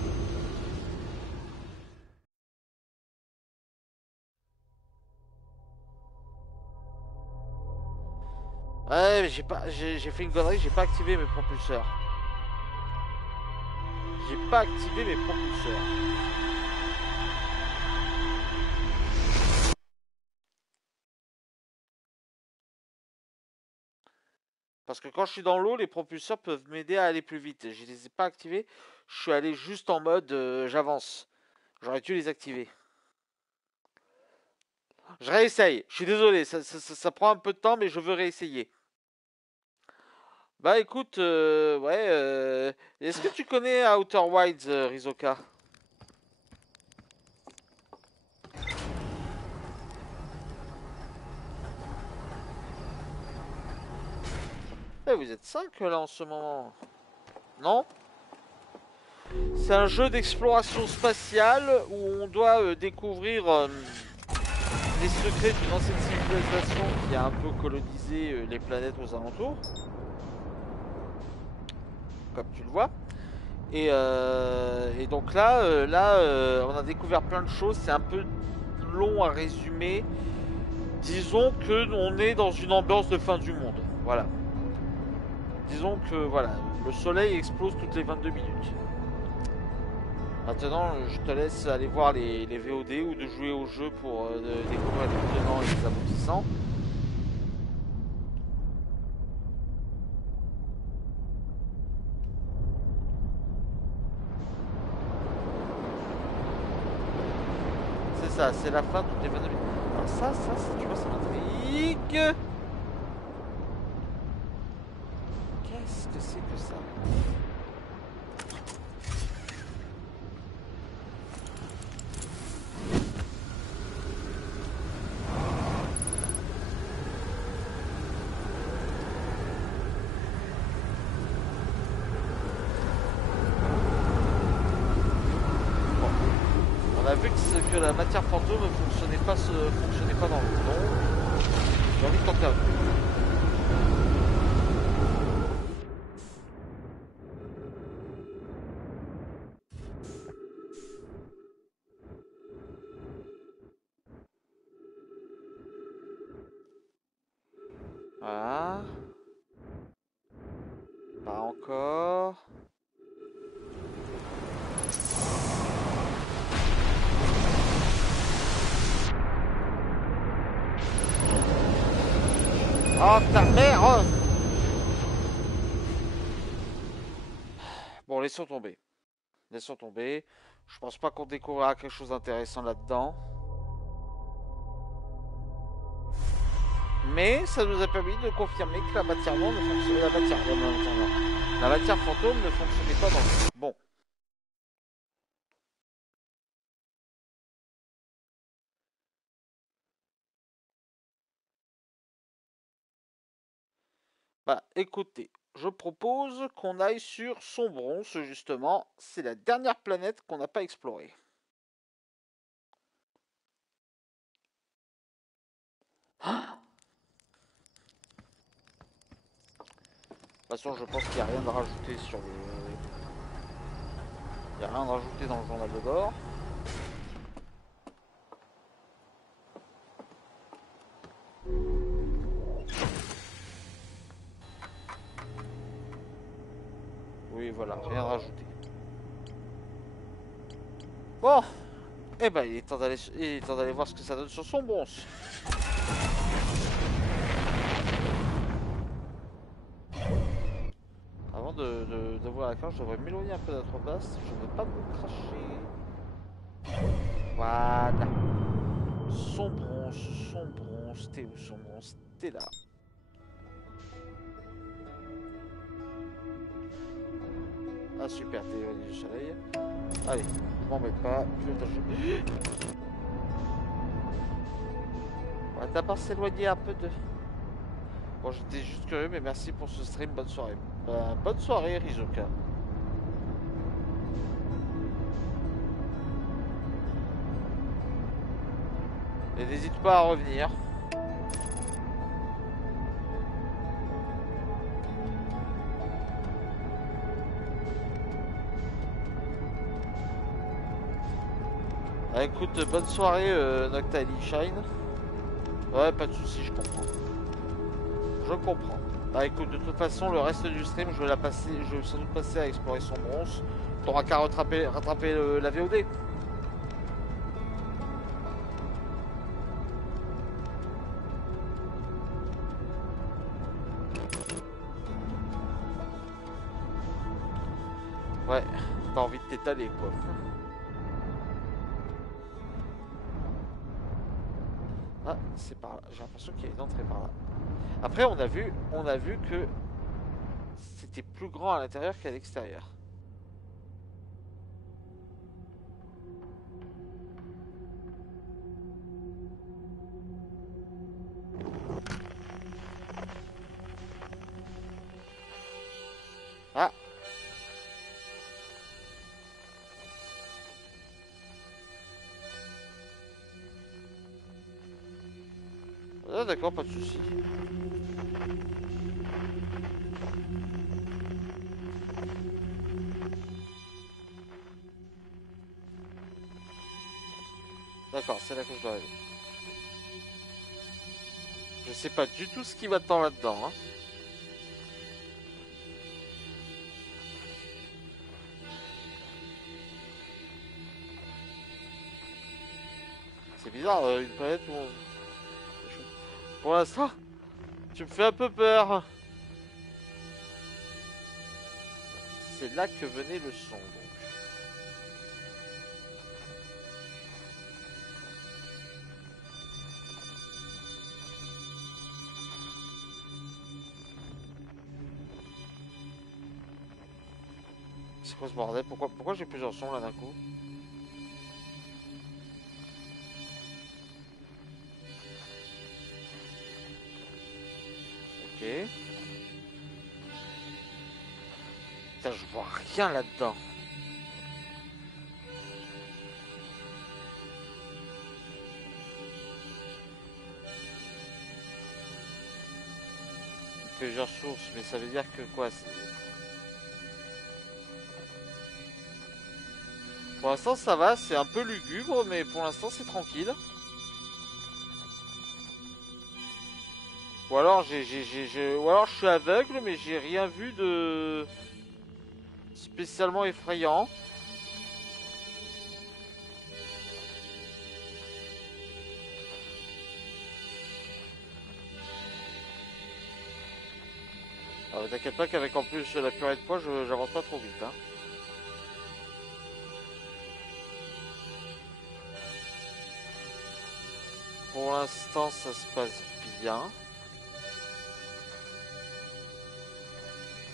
Ouais, mais j'ai fait une connerie, j'ai pas activé mes propulseurs. J'ai pas activé mes propulseurs. Parce que quand je suis dans l'eau, les propulseurs peuvent m'aider à aller plus vite. Je les ai pas activés. Je suis allé juste en mode j'avance. J'aurais dû les activer. Je réessaye. Je suis désolé, ça prend un peu de temps, mais je veux réessayer. Bah écoute, ouais, est-ce que tu connais Outer Wilds, Rizoka? Eh, vous êtes 5 là en ce moment. Non? C'est un jeu d'exploration spatiale où on doit découvrir les secrets d'une ancienne civilisation qui a un peu colonisé les planètes aux alentours, comme tu le vois. Et donc là, on a découvert plein de choses. C'est un peu long à résumer. Disons que on est dans une ambiance de fin du monde. Voilà. Disons que voilà, le soleil explose toutes les 22 minutes. Maintenant, je te laisse aller voir les VOD ou de jouer au jeu pour découvrir les tenants et les aboutissants. C'est ça, c'est la fin toutes les 22 minutes. Alors tu vois, ça m'intrigue. Qu'est-ce que c'est que ça? Bon, on a vu que la matière fantôme ne fonctionnait pas dans le monde. J'ai envie de tenter un truc. Voilà. Pas encore. Oh ta mère! Bon, laissons tomber. Laissons tomber. Je pense pas qu'on découvrira quelque chose d'intéressant là-dedans. Mais ça nous a permis de confirmer que la matière noire ne fonctionnait la matière fantôme ne fonctionnait pas dans le. Bon. Bah écoutez, je propose qu'on aille sur Sombronce justement. C'est la dernière planète qu'on n'a pas explorée. De toute façon, je pense qu'il n'y a rien de rajouté sur le. Il n'y a rien de rajouté dans le journal de bord. Oui, voilà, rien de rajouté. Bon, eh ben, il est temps d'aller voir ce que ça donne sur son bronze. Avant d'ouvrir la carte, je devrais m'éloigner un peu de notre base. Je ne veux pas me cracher. Voilà. Son bronze, t'es où son bronze? T'es là. Ah super, t'es éloigné du soleil. Allez, je m'embête pas, on va d'abord s'éloigner un peu de. Bon, j'étais juste curieux, mais merci pour ce stream, bonne soirée. Bonne soirée, Rizoka. Et n'hésite pas à revenir. Ah, écoute, bonne soirée, Noctali Shine. Ouais, pas de soucis, je comprends. Je comprends. Bah écoute, de toute façon, le reste du stream, je vais sans doute passer à explorer son bronze. T'auras qu'à rattraper la VOD. Ouais, t'as envie de t'étaler, quoi. Ah, c'est par là. J'ai l'impression qu'il y a une entrée par là. Après, on a vu que plus grand à l'intérieur qu'à l'extérieur. Ah! Ah, d'accord, pas de souci. D'accord, c'est là que je dois aller. Je sais pas du tout ce qui m'attend là-dedans, hein. C'est bizarre, une planète où on... Pour l'instant, tu me fais un peu peur. C'est là que venait le son, donc. C'est quoi ce bordel? Pourquoi j'ai plusieurs sons là d'un coup? Ok. Putain, je vois rien là-dedans. Plusieurs sources, mais ça veut dire que quoi? Pour l'instant ça va, c'est un peu lugubre, mais pour l'instant c'est tranquille. Ou alors ou alors je suis aveugle, mais j'ai rien vu de spécialement effrayant. Ah, t'inquiète pas qu'avec en plus la purée de poids, j'avance pas trop vite, hein. Pour l'instant ça se passe bien.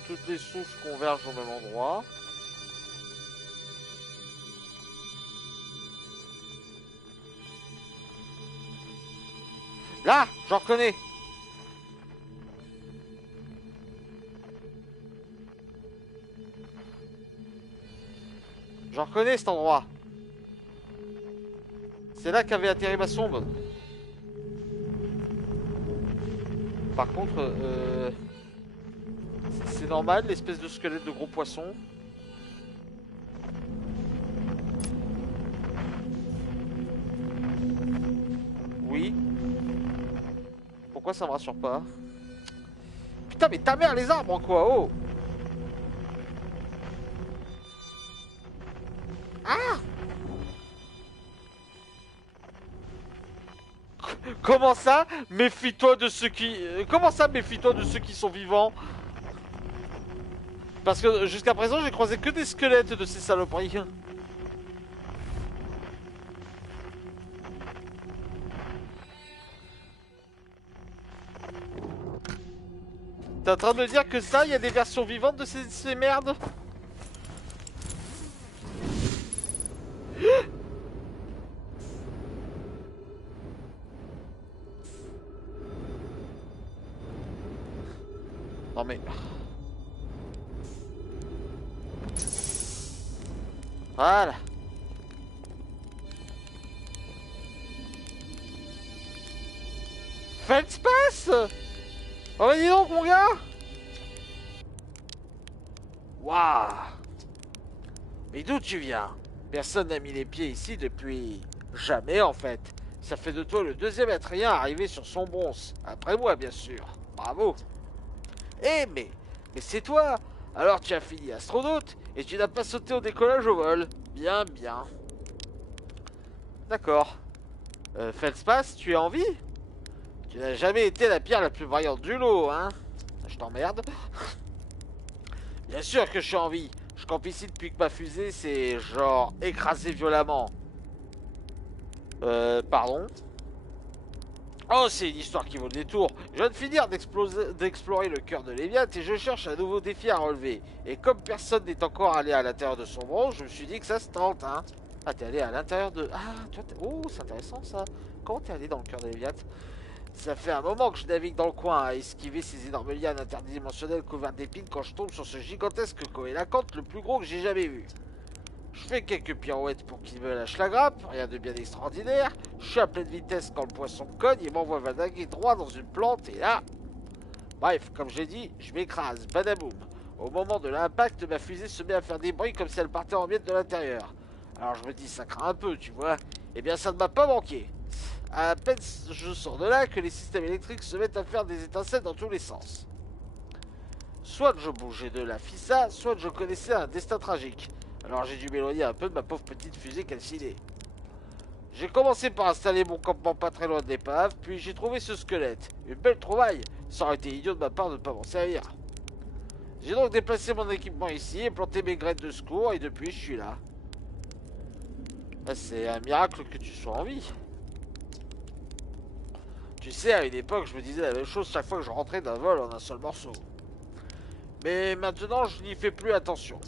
Toutes les sources convergent au même endroit. Là, j'en reconnais. J'en reconnais cet endroit. C'est là qu'avait atterri ma sonde. Par contre, c'est normal, l'espèce de squelette de gros poisson. Oui. Pourquoi ça me rassure pas? Putain, mais ta mère les arbres quoi, oh! Ah! Comment ça? Méfie-toi de ceux qui... Comment ça, méfie-toi de ceux qui sont vivants? Parce que jusqu'à présent, j'ai croisé que des squelettes de ces saloperies. T'es en train de me dire que ça, il y a des versions vivantes de ces merdes? Non mais... Voilà. Faites passe. Oh bah dis donc mon gars. Waouh. Mais d'où tu viens? Personne n'a mis les pieds ici depuis... Jamais en fait. Ça fait de toi le deuxième Atrien arrivé sur son bronze. Après moi bien sûr. Bravo. Eh mais c'est toi. Alors tu as fini astronaute et tu n'as pas sauté au décollage au vol. Bien, bien. D'accord. Feldspace, tu es en vie? Tu n'as jamais été la pierre la plus brillante du lot, hein? Je t'emmerde. Bien sûr que je suis en vie. Je campe ici depuis que ma fusée s'est, genre, écrasée violemment. Pardon? Oh, c'est une histoire qui vaut le détour. Je viens de finir d'explorer le cœur de Léviat et je cherche un nouveau défi à relever. Et comme personne n'est encore allé à l'intérieur de son bronze, je me suis dit que ça se tente, hein. Ah, t'es allé à l'intérieur de... Ah, toi, oh, c'est intéressant, ça. Comment t'es allé dans le cœur de Léviat? Ça fait un moment que je navigue dans le coin à esquiver ces énormes lianes interdimensionnelles couvertes d'épines quand je tombe sur ce gigantesque coélacanthe le plus gros que j'ai jamais vu. Je fais quelques pirouettes pour qu'il me lâche la grappe, rien de bien extraordinaire. Je suis à pleine vitesse quand le poisson me cogne et m'envoie vadaguer droit dans une plante et là... Bref, comme j'ai dit, je m'écrase, badaboum. Au moment de l'impact, ma fusée se met à faire des bruits comme si elle partait en miettes de l'intérieur. Alors je me dis, ça craint un peu, tu vois. Eh bien, ça ne m'a pas manqué. À peine je sors de là que les systèmes électriques se mettent à faire des étincelles dans tous les sens. Soit je bougeais de la FISA, soit je connaissais un destin tragique. Alors j'ai dû m'éloigner un peu de ma pauvre petite fusée calcinée. J'ai commencé par installer mon campement pas très loin de l'épave, puis j'ai trouvé ce squelette. Une belle trouvaille, ça aurait été idiot de ma part de ne pas m'en servir. J'ai donc déplacé mon équipement ici et planté mes graines de secours et depuis je suis là. C'est un miracle que tu sois en vie. Tu sais, à une époque, je me disais la même chose chaque fois que je rentrais d'un vol en un seul morceau. Mais maintenant, je n'y fais plus attention.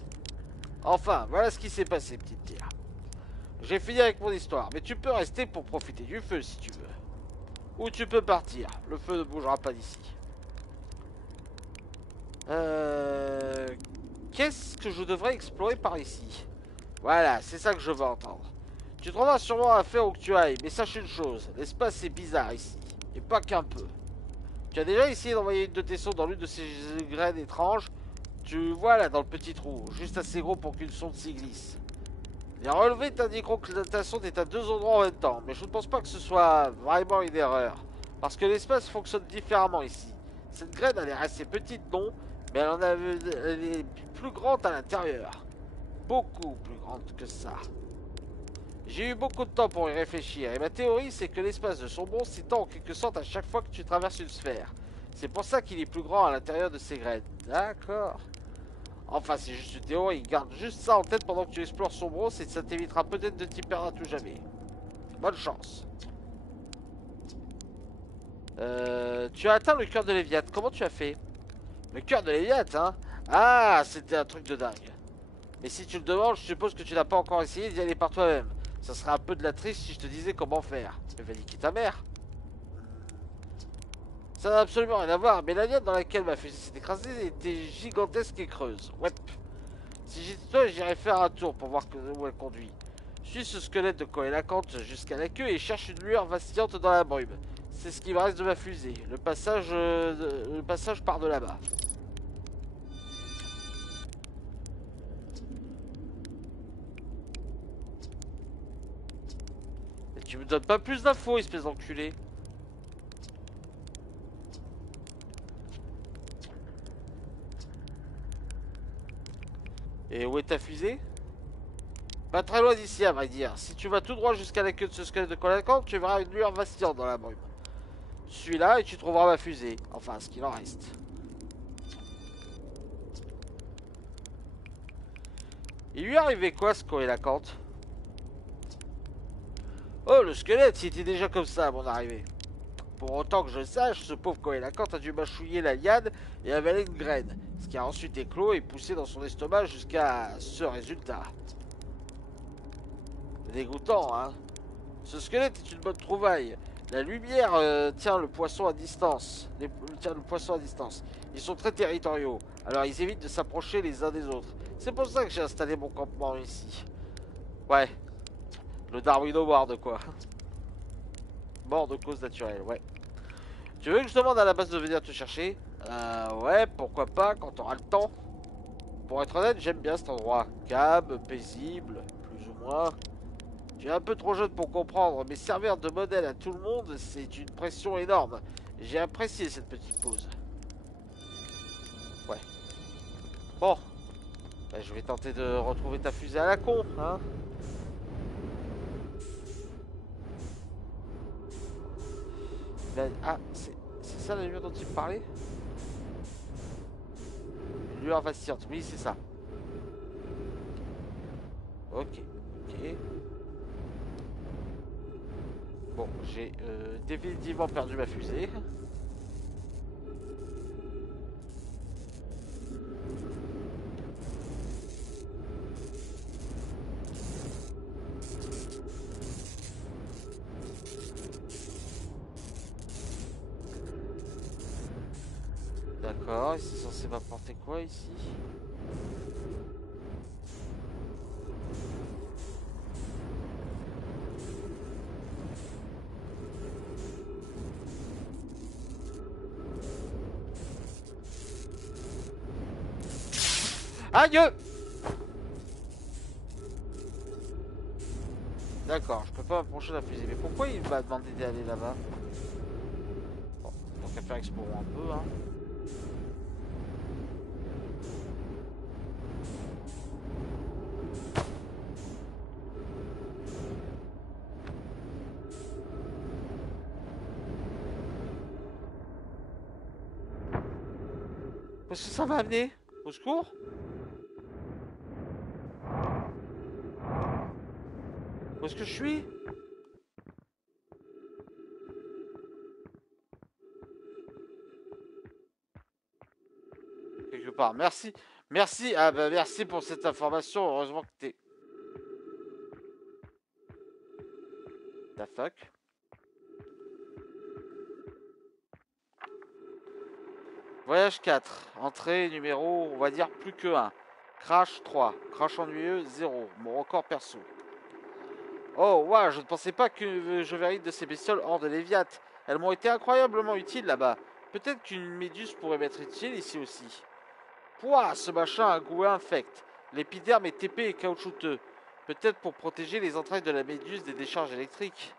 Enfin, voilà ce qui s'est passé, petite tire. J'ai fini avec mon histoire, mais tu peux rester pour profiter du feu si tu veux. Ou tu peux partir, le feu ne bougera pas d'ici. Qu'est-ce que je devrais explorer par ici? Voilà, c'est ça que je veux entendre. Tu trouveras sûrement à faire où que tu ailles, mais sache une chose, l'espace est bizarre ici, et pas qu'un peu. Tu as déjà essayé d'envoyer une de tes sondes dans l'une de ces graines étranges? Tu vois là dans le petit trou, juste assez gros pour qu'une sonde s'y glisse. Les relevés t'indiqueront que ta sonde est à deux endroits en même temps, mais je ne pense pas que ce soit vraiment une erreur. Parce que l'espace fonctionne différemment ici. Cette graine elle est assez petite, non? Mais elle est plus grande à l'intérieur. Beaucoup plus grande que ça. J'ai eu beaucoup de temps pour y réfléchir, et ma théorie c'est que l'espace de son bronze s'étend en quelque sorte à chaque fois que tu traverses une sphère. C'est pour ça qu'il est plus grand à l'intérieur de ces graines. D'accord. Enfin, c'est juste une théorie. Garde juste ça en tête pendant que tu explores son bronze et ça t'évitera peut-être de t'y perdre à tout jamais. Bonne chance. Tu as atteint le cœur de Léviat. Comment tu as fait? Le cœur de Léviat, hein? Ah, c'était un truc de dingue. Mais si tu le demandes, je suppose que tu n'as pas encore essayé d'y aller par toi-même. Ça serait un peu de la triche si je te disais comment faire. Mais va niquer ta mère. Ça n'a absolument rien à voir, mais la liane dans laquelle ma fusée s'est écrasée était gigantesque et creuse. Ouais. Si j'étais toi, j'irais faire un tour pour voir où elle conduit. Suis ce squelette de coélacanthe jusqu'à la queue et cherche une lueur vacillante dans la brume. C'est ce qui me reste de ma fusée. Le passage part de là-bas. Et tu me donnes pas plus d'infos, espèce d'enculé. Et où est ta fusée? Pas très loin d'ici, à vrai dire. Si tu vas tout droit jusqu'à la queue de ce squelette de coélacanthe, tu verras une lueur vacillante dans la brume. Suis là et tu trouveras ma fusée. Enfin, ce qu'il en reste. Il lui arrivait quoi, ce coélacanthe? Oh, le squelette, il était déjà comme ça à mon arrivée. Pour autant que je sache, ce pauvre coélacanthe a dû mâchouiller la liane et avaler une graine, ce qui a ensuite éclos et poussé dans son estomac jusqu'à ce résultat. Dégoûtant, hein? Ce squelette est une bonne trouvaille. La lumière tient le poisson à distance. Tient le poisson à distance. Ils sont très territoriaux, alors ils évitent de s'approcher les uns des autres. C'est pour ça que j'ai installé mon campement ici. Ouais, le Darwin Award quoi. Mort de cause naturelle, ouais. Tu veux que je demande à la base de venir te chercher? Ouais, pourquoi pas quand t'auras le temps. Pour être honnête, j'aime bien cet endroit. Calme, paisible, plus ou moins. Tu es un peu trop jeune pour comprendre, mais servir de modèle à tout le monde, c'est une pression énorme. J'ai apprécié cette petite pause. Ouais. Bon. Bah, je vais tenter de retrouver ta fusée à la con, hein. Ah, c'est ça la lueur dont il me parlait? Une lueur vacillante, oui, c'est ça. Ok, ok. Bon, j'ai définitivement perdu ma fusée. D'accord, c'est censé m'apporter quoi ici? Aïe! D'accord, je peux pas approcher la fusée. Mais pourquoi il m'a demandé d'aller là-bas? Bon, donc à faire explorer un peu, hein. Parce que ça m'a amené. Au secours? Où est-ce que je suis? Quelque part. Merci. Merci. Ah bah merci pour cette information. Heureusement que t'es... The fuck? Voyage 4. Entrée numéro, on va dire plus que 1. Crash 3. Crash ennuyeux 0. Mon record perso. Oh, waouh, je ne pensais pas que je verrais une de ces bestioles hors de Léviat. Elles m'ont été incroyablement utiles là-bas. Peut-être qu'une méduse pourrait m'être utile ici aussi. Pouah, ce machin a un goût infect. L'épiderme est épais et caoutchouteux. Peut-être pour protéger les entrailles de la méduse des décharges électriques.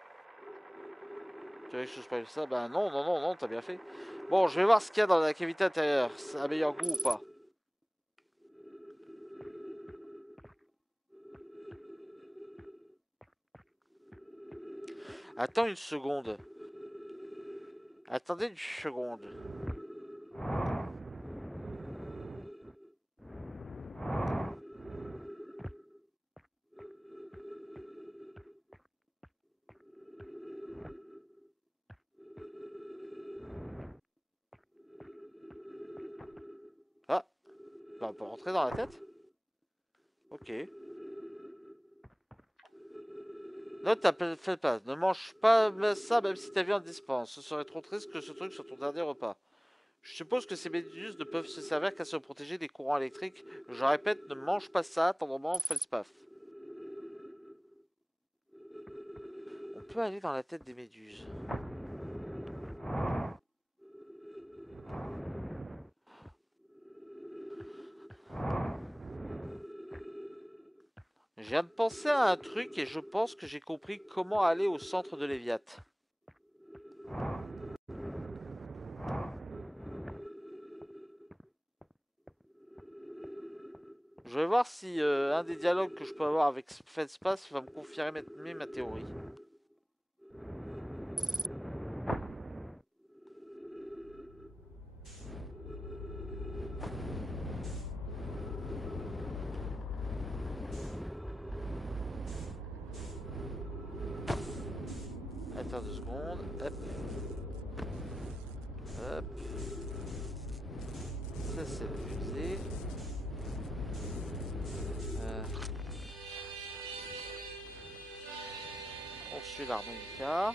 Tu veux que je fasse ça? Ben non, non, non, non, t'as bien fait. Bon, je vais voir ce qu'il y a dans la cavité intérieure. Ça a un meilleur goût ou pas? Attends une seconde. Attendez une seconde. Ah, bah, on peut rentrer dans la tête? Ok. Note, fais pas. Ne mange pas ça même si ta viande dispense. Ce serait trop triste que ce truc soit ton dernier repas. Je suppose que ces méduses ne peuvent se servir qu'à se protéger des courants électriques. Je répète, ne mange pas ça, tendrement, felspaf. On peut aller dans la tête des méduses. Je viens de penser à un truc et je pense que j'ai compris comment aller au centre de Léviat. Je vais voir si un des dialogues que je peux avoir avec Feldspace va me confirmer ma théorie. Attends 2 secondes. Hop. Hop. Ça c'est la fusée. On suit l'harmonica.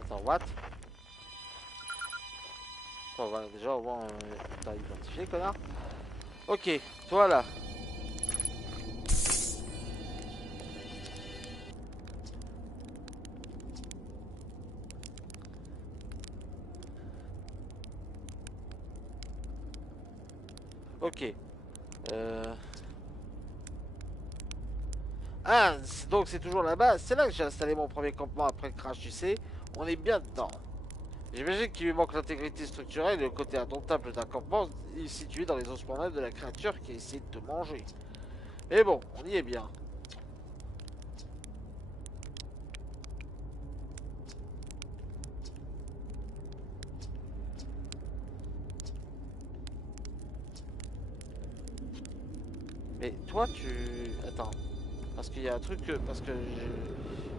Attends, what? Bon, voilà, déjà au moins t'as identifié, connard. Ok, toi là. Ok. Ah, donc c'est toujours là-bas. C'est là que j'ai installé mon premier campement après le crash, tu sais. On est bien dedans. J'imagine qu'il lui manque l'intégrité structurelle et le côté indomptable d'un campement est situé dans les ossements même de la créature qui a essayé de te manger. Mais bon, on y est bien. Mais toi, tu... Attends. Parce qu'il y a un truc... Parce que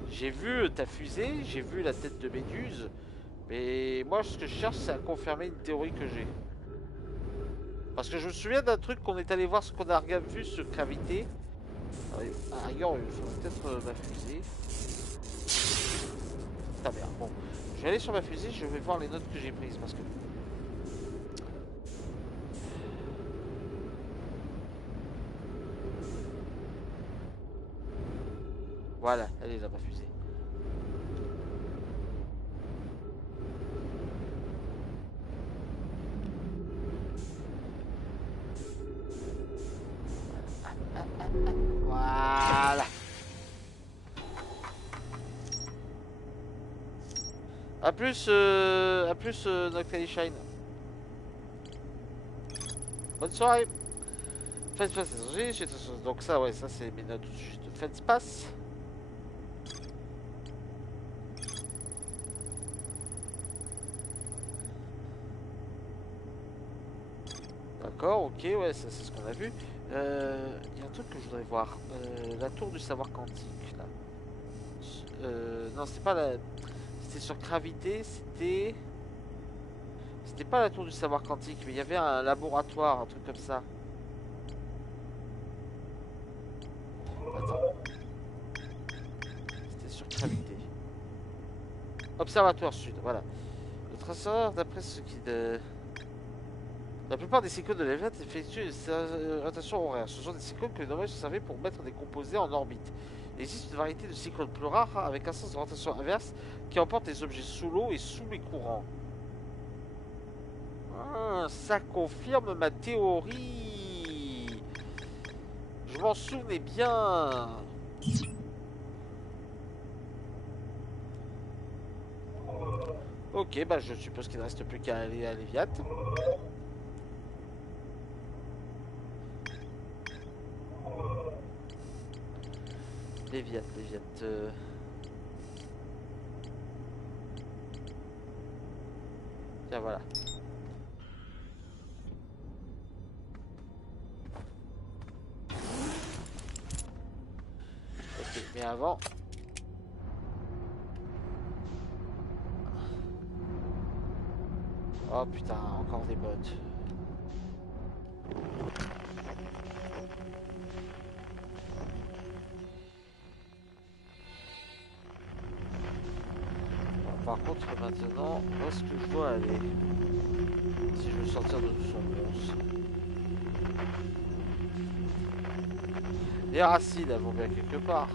j'ai vu ta fusée, j'ai vu la tête de Méduse. Mais moi, ce que je cherche, c'est à confirmer une théorie que j'ai. Parce que je me souviens d'un truc qu'on est allé voir ce qu'on a vu sur Gravité. Ah, ailleurs, il faudrait peut-être ma fusée. Putain merde. Bon, je vais aller sur ma fusée, je vais voir les notes que j'ai prises parce que... Voilà, elle est là ma fusée. Voilà. À plus Noctali Shine. Bonne soirée. Faites passe donc ça ouais, ça c'est mes notes juste. Faites passe. D'accord, ok, ouais, ça c'est ce qu'on a vu. Il y a un truc que je voudrais voir. La tour du savoir quantique, là. Non, c'était pas la... C'était sur Gravité, c'était... C'était pas la tour du savoir quantique, mais il y avait un laboratoire, un truc comme ça. Attends, c'était sur Gravité. Observatoire Sud, voilà. Le traceur, d'après ce qui... La plupart des cyclones de l'Everett effectuent une rotation horaire. Ce sont des cyclones que les nomades sont servis pour mettre des composés en orbite. Il existe une variété de cyclones plus rares avec un sens de rotation inverse qui emporte des objets sous l'eau et sous les courants. Ah, ça confirme ma théorie. Je m'en souvenais bien. Ok, bah je suppose qu'il ne reste plus qu'à aller à Léviat. Léviat, Léviat. Tiens, voilà. Ok, mais avant... Oh putain, encore des bots. Par contre, maintenant, où est-ce que je dois aller? Si je veux sortir de son bronze. Les racines, elles vont bien quelque part.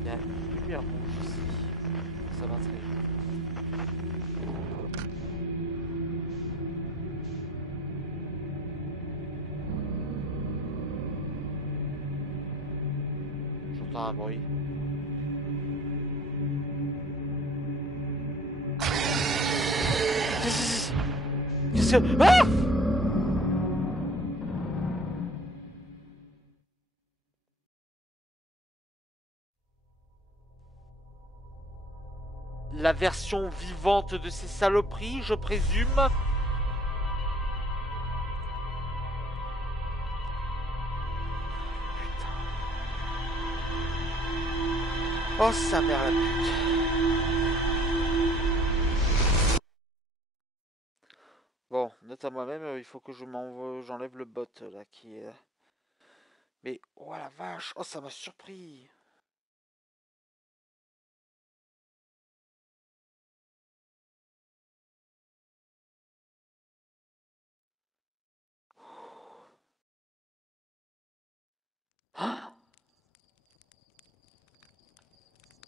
Il y a une lumière rouge ici. Ça m'intrigue. J'entends un bruit. Qu'est-ce que... Ah! La version vivante de ces saloperies, je présume. Oh, sa mère la pute. Bon, note à moi-même, il faut que j'enlève le bot là qui est... Mais, oh la vache, oh ça m'a surpris.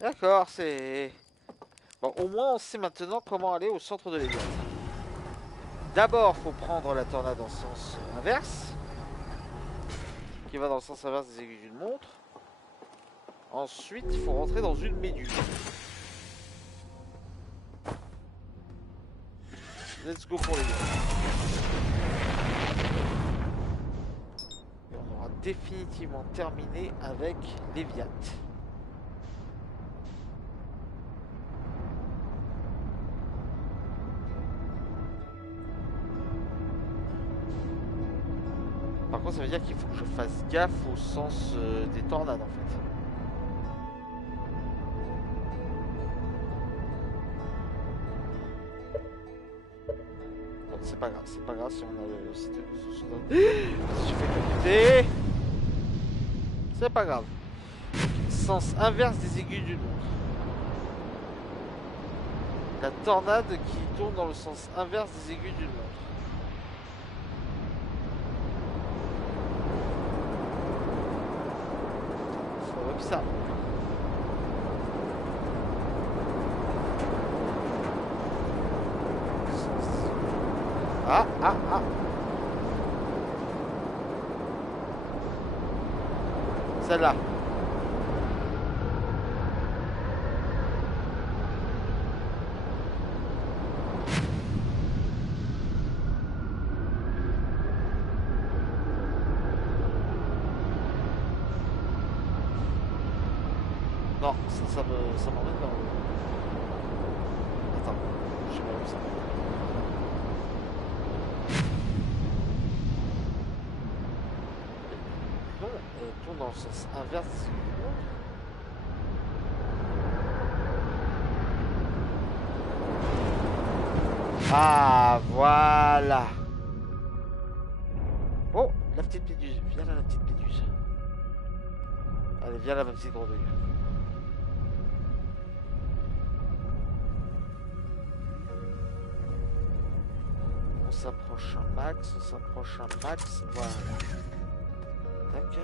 D'accord, c'est... Bon, au moins on sait maintenant comment aller au centre de l'église. D'abord, faut prendre la tornade en sens inverse, qui va dans le sens inverse des aiguilles d'une montre. Ensuite, il faut rentrer dans une méduse. Let's go pour les gars. Et on aura définitivement terminé avec Léviat. Par contre, ça veut dire qu'il faut que je fasse gaffe au sens des tornades en fait. Bon, c'est pas grave si on a le site de si je fais computer. C'est pas grave. Sens inverse des aiguilles d'une montre. La tornade qui tourne dans le sens inverse des aiguilles d'une montre. Faudrait que ça. Ah, ah, ah. Celle-là. Non, ça m'emmène dans le... Attends, je sais pas où ça. Non, elle tourne dans le sens inverse des aiguilles d'une montre. Ah, voilà. Oh, la petite méduse. Viens là, la petite méduse. Allez, viens là, ma petite grenouille. On s'approche un max, on s'approche un max. Voilà. Tac.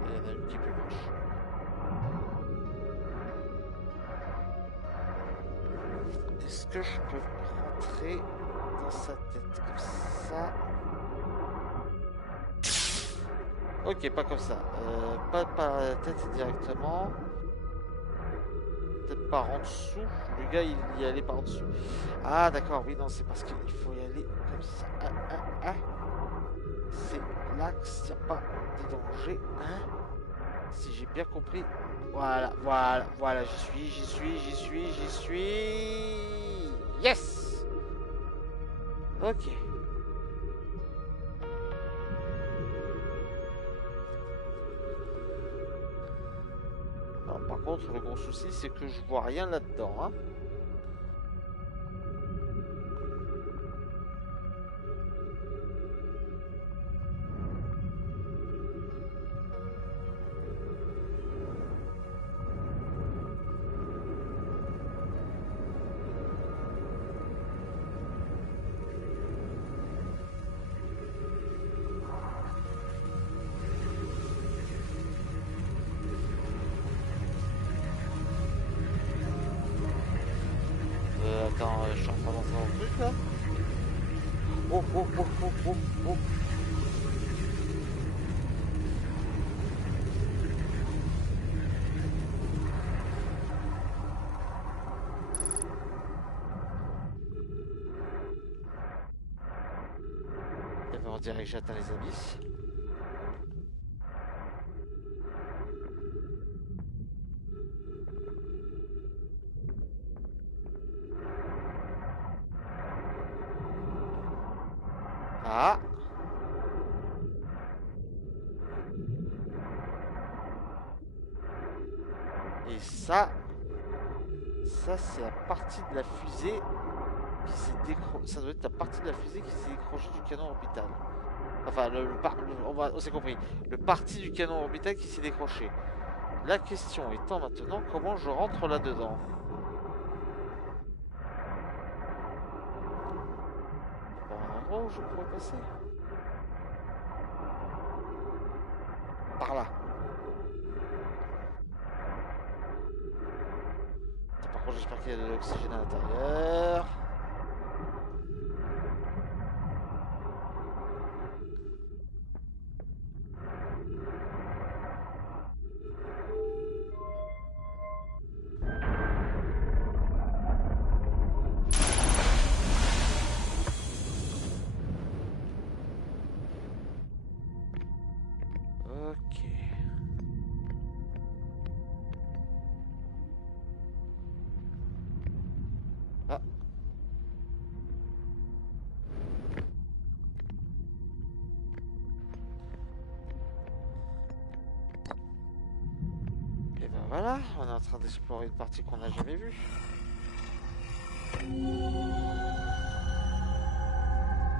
Il y en a une qui est plus moche. Est-ce que je peux rentrer dans sa tête comme ça? Ok, pas comme ça. Pas par la tête directement. Peut-être par en dessous. Le gars, il y allait par en dessous. Ah, d'accord. Oui, non, c'est parce qu'il faut y aller comme ça. Ah, ah, ah. C'est l'axe. Il n'y a pas de danger. Hein? Si j'ai bien compris. Voilà, voilà, voilà. J'y suis, j'y suis, j'y suis, j'y suis. Yes! Ok. Alors, par contre, le gros souci, c'est que je vois rien là-dedans. Hein. Attends, je suis en train d'entrer dans le truc là. Oh, oh, oh, oh, oh, oh. Et ben on dirait que j'atteins les abysses. Ah! Et ça c'est la partie de la fusée qui s'est décrochée. Ça doit être la partie de la fusée qui s'est décrochée du canon orbital. Enfin, on s'est compris. Le parti du canon orbital qui s'est décroché. La question étant maintenant comment je rentre là-dedans. endroit où je pourrais passer? Par là. Par contre, j'espère qu'il y a de l'oxygène à l'intérieur. Ok. Ah. Et ben voilà, on est en train d'explorer une partie qu'on n'a jamais vue.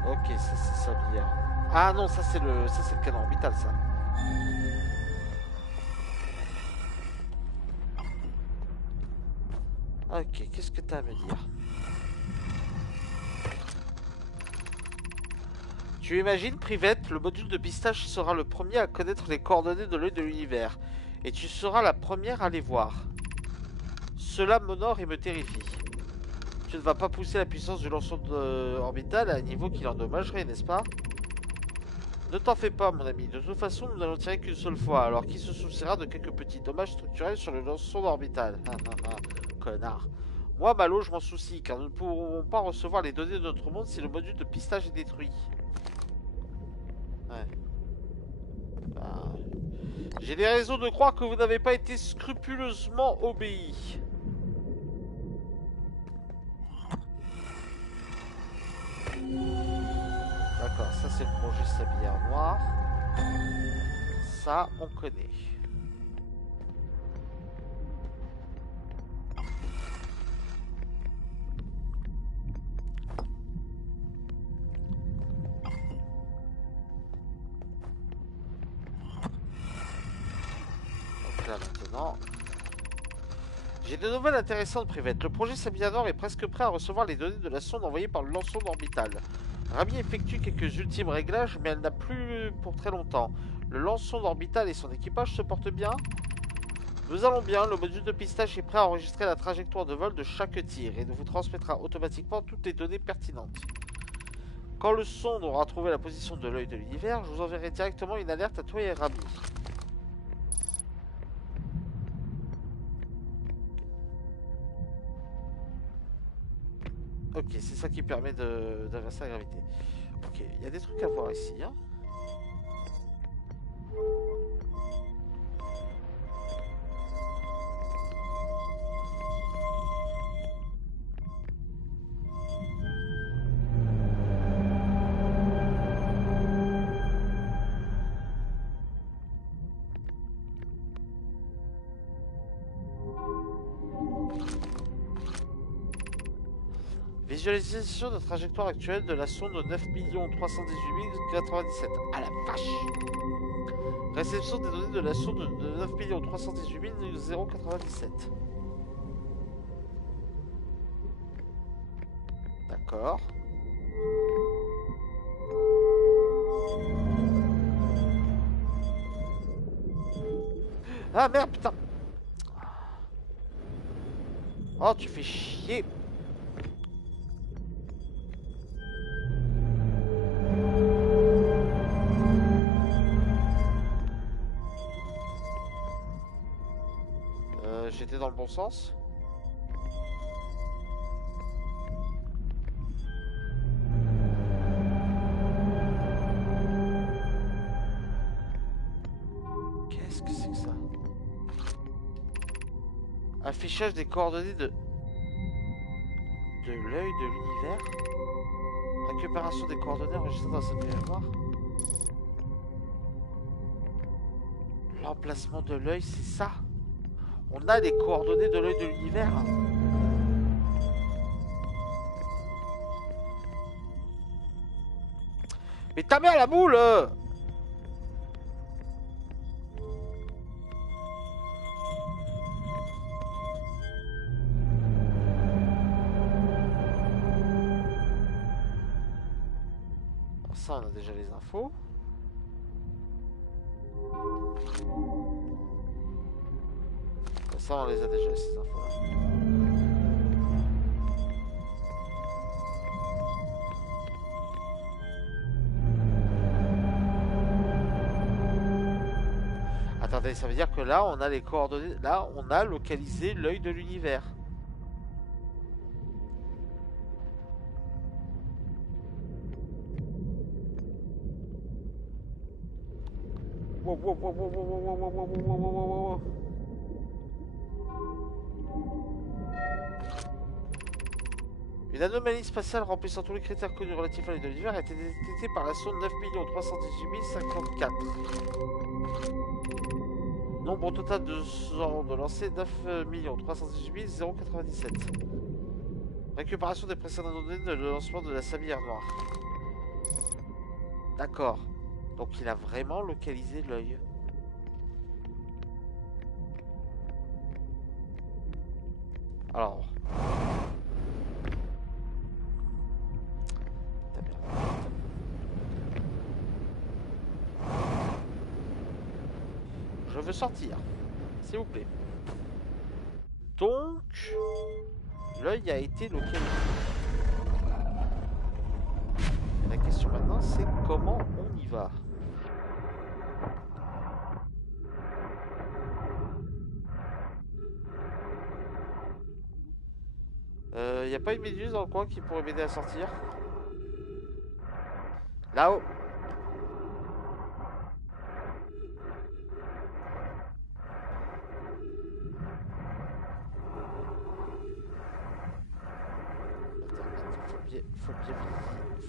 Ok, ça c'est ça bien. Ah non, ça c'est le canon orbital ça. Ok, qu'est-ce que t'as à me dire? Tu imagines, Privette, le module de pistage sera le premier à connaître les coordonnées de l'œil de l'univers. Et tu seras la première à les voir. Cela m'honore et me terrifie. Tu ne vas pas pousser la puissance du lançon orbital à un niveau qui l'endommagerait, n'est-ce pas? Ne t'en fais pas, mon ami. De toute façon, nous n'allons tirer qu'une seule fois. Alors qui se souciera de quelques petits dommages structurels sur le lançon orbital? Connard. Moi, Malo, je m'en soucie, car nous ne pourrons pas recevoir les données de notre monde si le module de pistage est détruit. Ouais. Bah, j'ai des raisons de croire que vous n'avez pas été scrupuleusement obéi. D'accord, ça c'est le projet Sablière Noire. Ça, on connaît. Donc là maintenant... J'ai des nouvelles intéressantes, Privette. Le projet Sablière Noire est presque prêt à recevoir les données de la sonde envoyée par le lançon orbital. Rami effectue quelques ultimes réglages, mais elle n'a plus pour très longtemps. Le lançon orbital et son équipage se portent bien. Nous allons bien, le module de pistage est prêt à enregistrer la trajectoire de vol de chaque tir et vous transmettra automatiquement toutes les données pertinentes. Quand le sonde aura trouvé la position de l'œil de l'univers, je vous enverrai directement une alerte à toi et Rami. Ok, c'est ça qui permet d'inverser la gravité. Ok, il y a des trucs à voir ici, hein. Visualisation de trajectoire actuelle de la sonde 9 318 097. Ah la vache! Réception des données de la sonde de 9 318 097. D'accord. Ah merde, putain! Oh, tu fais chier! J'étais dans le bon sens? Qu'est-ce que c'est que ça? Affichage des coordonnées de l'œil de l'univers? Récupération des coordonnées enregistrées dans cette mémoire? L'emplacement de l'œil, c'est ça? On a les coordonnées de l'œil de l'univers? Mais ta mère la boule! Ça, on a déjà les infos. Ça, on les a déjà, ces infos-là. Attendez, ça veut dire que là, on a les coordonnées. Là, on a localisé l'œil de l'univers. Wow, wow, wow, wow, wow, wow, wow, wow, wow, wow, wow, wow. Une anomalie spatiale remplissant tous les critères connus relatifs à l'œil de l'univers a été détectée par la sonde 9 318 054. Nombre total de sondes lancées 9 318 097. Récupération des précédentes données de lancement de la Sablière Noire. D'accord. Donc il a vraiment localisé l'œil. Alors. Je veux sortir. S'il vous plaît. Donc, l'œil a été localisé. La question maintenant, c'est comment on y va. Y a pas une méduse dans le coin qui pourrait m'aider à sortir? Là-haut.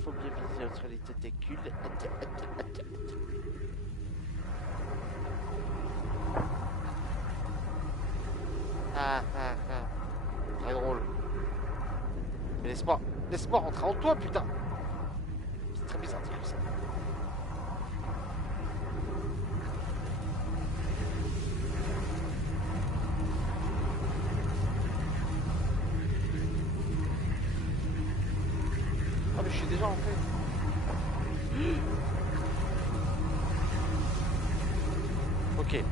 Faut bien viser entre les tentacules. Très drôle. Mais laisse-moi rentrer en toi, putain. C'est très bizarre de dire ça. Ah mais je suis déjà rentré. Ok.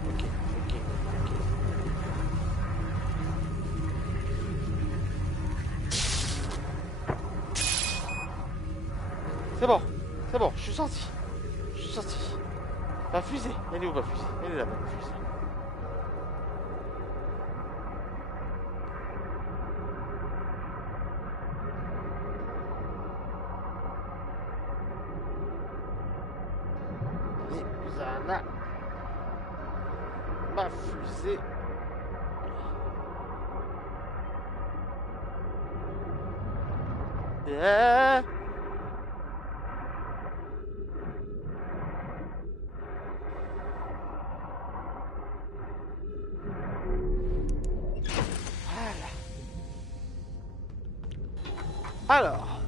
C'est bon, je suis sorti. Ma fusée, elle est où ma fusée? Elle est là, ma fusée. Et voilà. Ma fusée. Alors.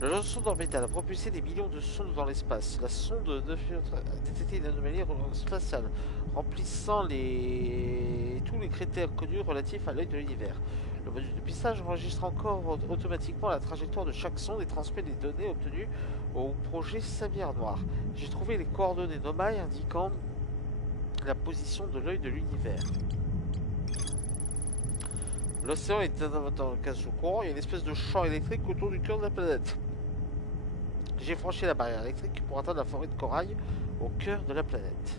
Le lanceur d'orbital a propulsé des millions de sondes dans l'espace. La sonde a détecté une anomalie spatiale, remplissant tous les critères connus relatifs à l'œil de l'univers. Le module de pistage enregistre encore automatiquement la trajectoire de chaque sonde et transmet les données obtenues au projet Sablière Noire. J'ai trouvé les coordonnées Nomai indiquant la position de l'œil de l'univers. L'océan est dans le cas sous courant, il y a une espèce de champ électrique autour du cœur de la planète. J'ai franchi la barrière électrique pour atteindre la forêt de corail au cœur de la planète.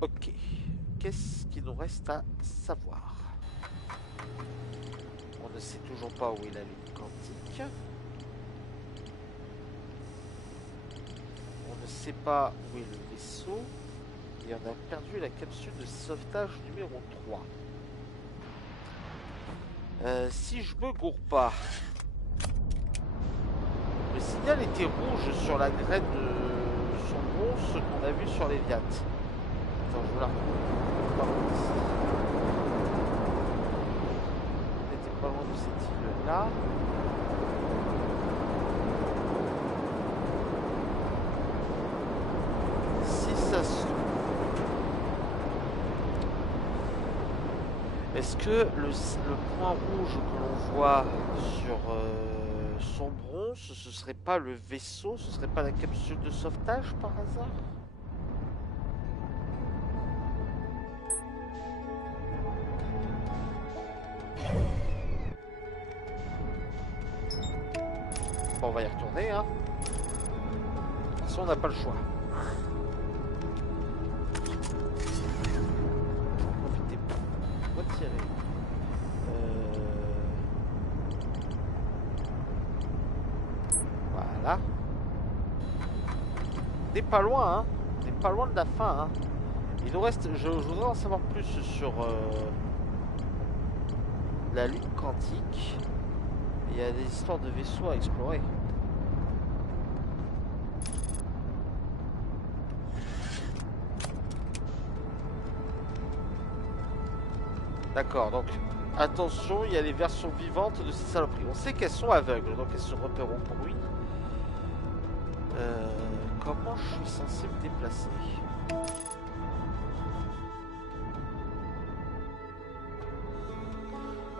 Ok. Qu'est-ce qu'il nous reste à savoir? On ne sait toujours pas où est la ligne quantique. On ne sait pas où est le vaisseau. Et on a perdu la capsule de sauvetage numéro 3. Si je me gourre pas, le signal était rouge sur la graine de son bronze qu'on a vu sur les Viat. Attends, je veux la retrouver. On était pas loin de cette île-là. Est-ce que le point rouge que l'on voit sur Sombron, ce serait pas le vaisseau, ce serait pas la capsule de sauvetage par hasard? Bon, on va y retourner, hein. De toute façon, on n'a pas le choix. Profitez pas. On va tirer. Voilà. On n'est pas loin, hein. On n'est pas loin de la fin, hein. Il nous reste... Je voudrais en savoir plus sur la lune quantique. Il y a des histoires de vaisseaux à explorer. D'accord, donc attention, il y a les versions vivantes de ces saloperies. On sait qu'elles sont aveugles, donc elles se repéreront pour lui. Comment je suis censé me déplacer?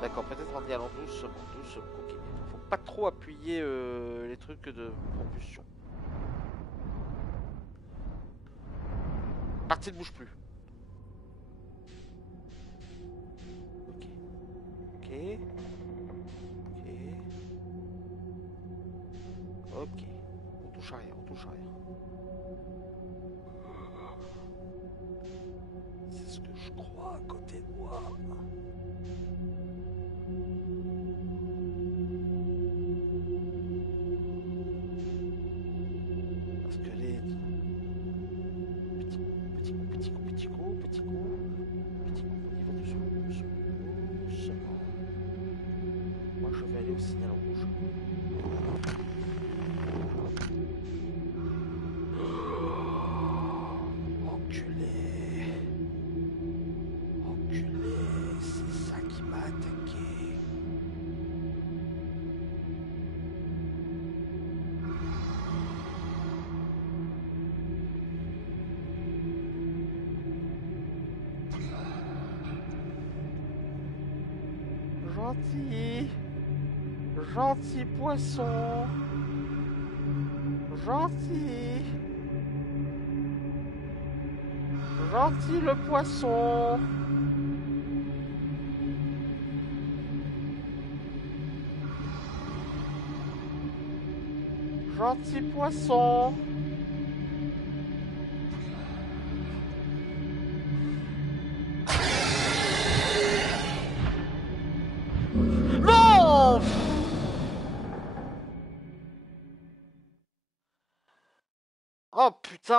D'accord, peut-être en y allant doucement, doucement. Ok. Faut pas trop appuyer les trucs de propulsion. Partie ne bouge plus. Ok. Ok. Ok. Ok. On touche à rien, on touche à rien. C'est ce que je crois à côté de moi. Parce que les... Petit coup, petit coup, petit coup. Petit coup, on y va doucement, doucement. Moi je vais aller au signal rouge. Enculé. Enculé, c'est ça qui m'a attaqué. Gentil. Gentil poisson. Gentil. Gentil le poisson. Gentil poisson. Non! Oh putain!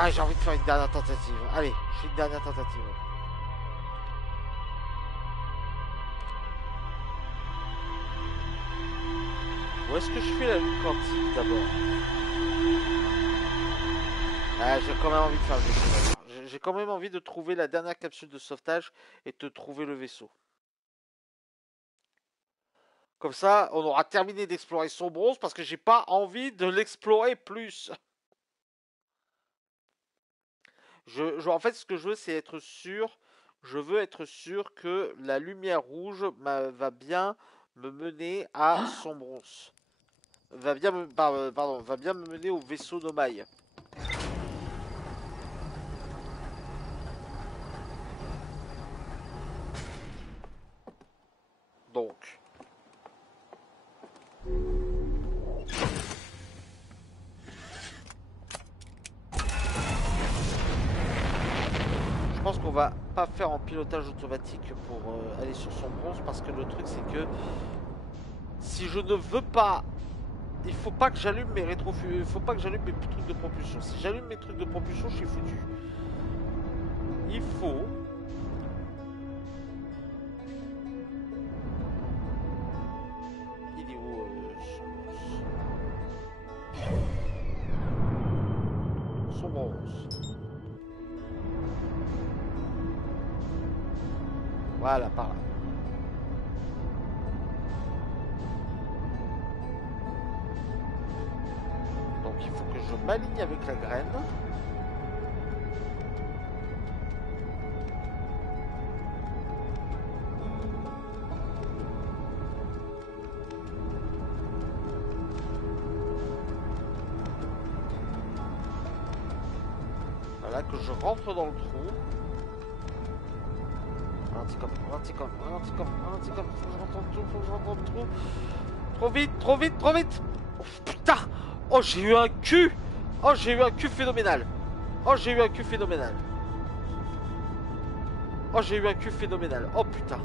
Ah, j'ai envie de faire une dernière tentative. Allez, je fais une dernière tentative. Où est-ce que je fais la lune quantique d'abord? Ah, j'ai quand même envie de faire le vaisseau. J'ai quand même envie de trouver la dernière capsule de sauvetage et de trouver le vaisseau. Comme ça, on aura terminé d'explorer son bronze parce que j'ai pas envie de l'explorer plus. En fait, ce que je veux, c'est être sûr. Je veux être sûr que la lumière rouge va bien me mener à son bronze. Va bien me, pardon, va bien me mener au vaisseau d'Omaï. Donc. Je pense qu'on va pas faire en pilotage automatique pour aller sur son bronze parce que le truc c'est que si je ne veux pas, il faut pas que j'allume mes il faut pas que j'allume mes trucs de propulsion. Si j'allume mes trucs de propulsion, je suis foutu. Il faut il est où son bronze. Voilà, par là. Donc il faut que je m'aligne avec la graine. Voilà, que je rentre dans le trou. Ralentis-comme, ralentis-comme, ralentis-comme, ralentis-comme. Faut que je rentre dans le trou, faut que je rentre dans le trou. Trop vite, trop vite, trop vite. Oh, putain. Oh, j'ai eu un cul. Oh, j'ai eu un cul phénoménal. Oh, j'ai eu un cul phénoménal. Oh, j'ai eu un cul phénoménal. Oh, putain.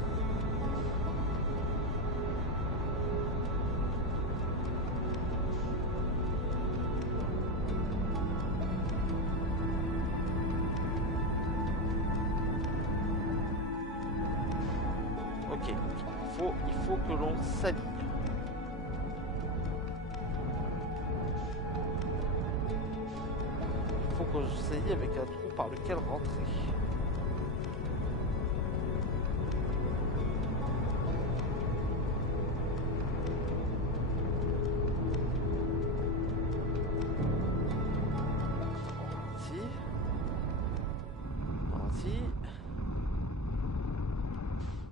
Ok, il faut que l'on s'aligne. Il faut qu'on s'aligne avec un trou par lequel rentrer.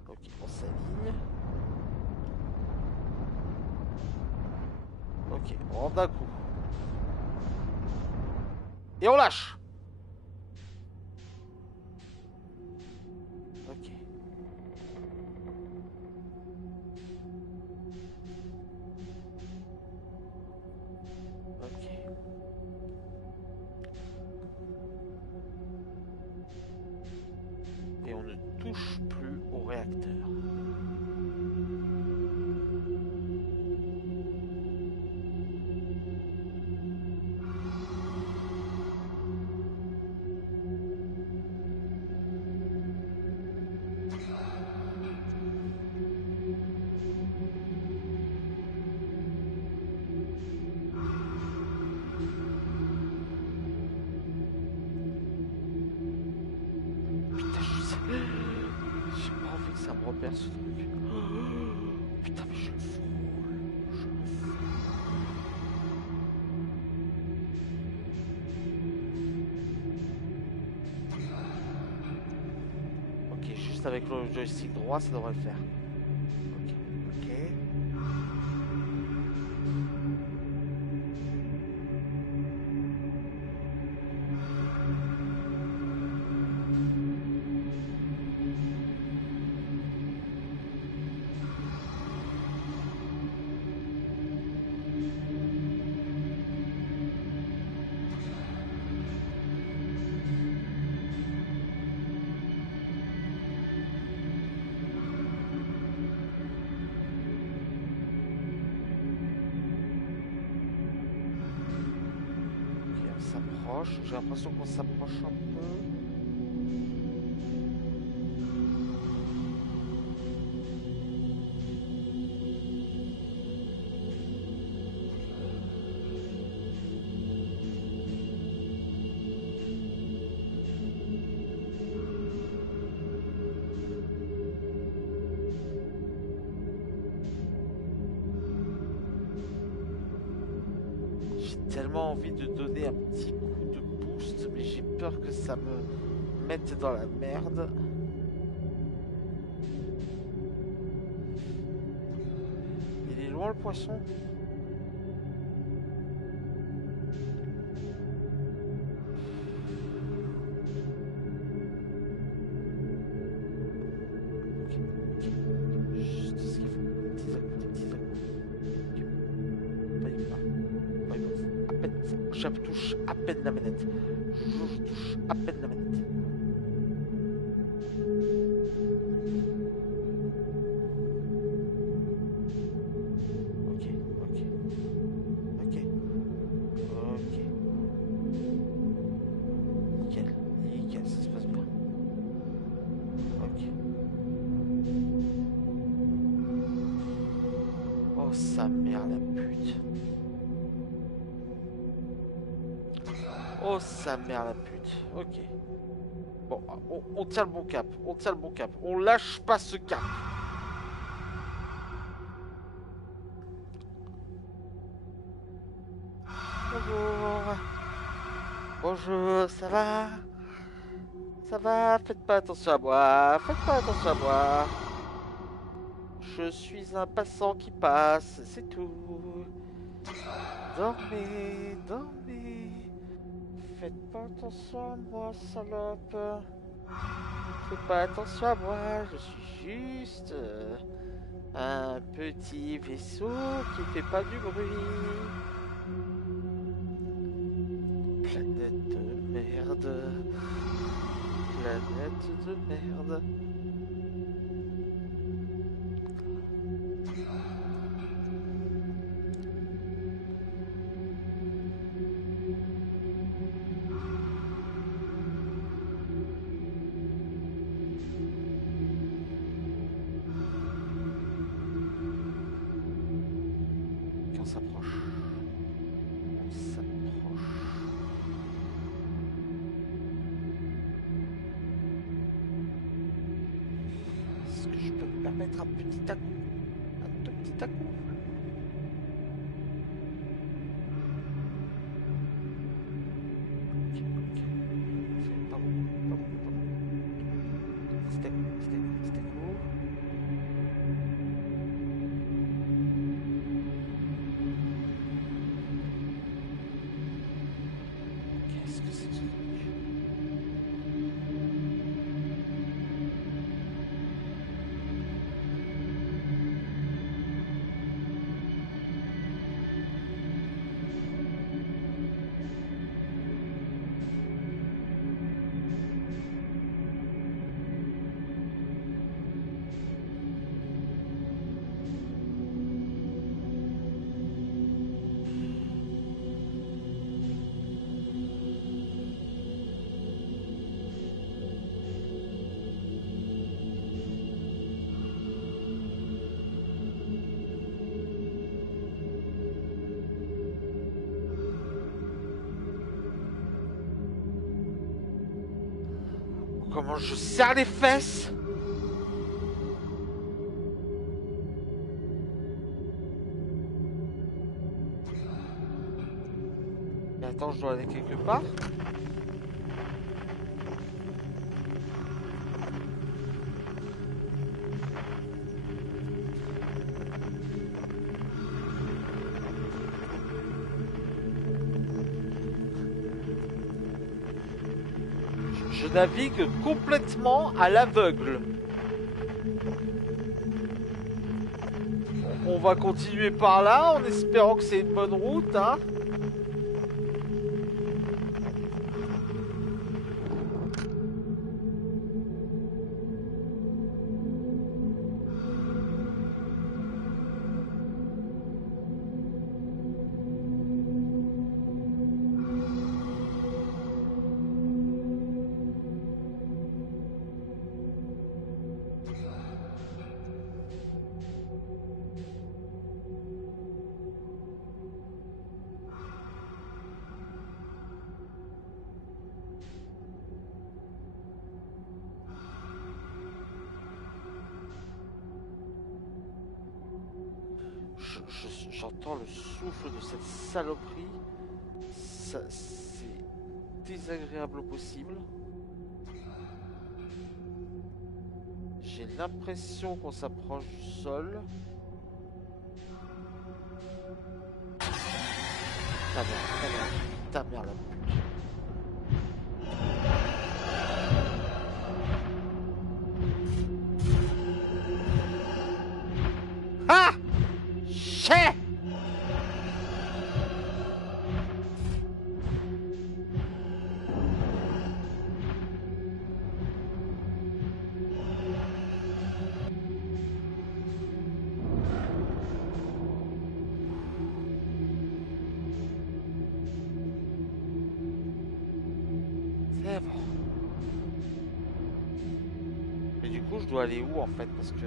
Ok, on s'aligne. Ok, on rentre d'un coup. Et on lâche. Ok. Ok. Et on ne touche plus au réacteur. J'ai pas envie que ça me repère ce truc. Oh, putain, mais je le frôle. Je le frôle. Ok, juste avec le joystick droit, ça devrait le faire. Ok, ok. J'ai l'impression qu'on s'approche un peu. J'ai tellement envie de donner un petit coup de boost, mais j'ai peur que ça me mette dans la merde. Il est loin le poisson? Juste ce qu'il faut. Petits à coups. Pas y va. Pas y va. À peine. Je touche à peine la manette. Je touche à peine la manette. Ok, ok. Ok. Ok. Nickel. Nickel, ça se passe bien. Ok. Oh sa mère la pute. Oh sa mère la pute. Ok. Bon, on tient le bon cap. On tient le bon cap. On lâche pas ce cap. Bonjour. Bonjour, ça va? Ça va? Faites pas attention à moi. Faites pas attention à moi. Je suis un passant qui passe, c'est tout. Dormez, dormez. Faites pas attention à moi, salope. Faites pas attention à moi, je suis juste un petit vaisseau qui fait pas du bruit. Planète de merde. Planète de merde. On s'approche. On s'approche. Est-ce que je peux me permettre un petit à-coup? Un tout petit à-coup? Ok, ok. C'est pas bon, pas bon, pas bon. Petit à-coup, petit à-coup, petit à-coup. Qu'est-ce que c'est que ce truc? Comment je serre les fesses? Mais attends, je dois aller quelque part? Je navigue complètement à l'aveugle. On va continuer par là en espérant que c'est une bonne route, hein. J'entends le souffle de cette saloperie. C'est désagréable au possible. J'ai l'impression qu'on s'approche du sol. Ta merde, ta merde, ta merde. Ah! Chais! C'est bon. Mais du coup, je dois aller où en fait? Parce que...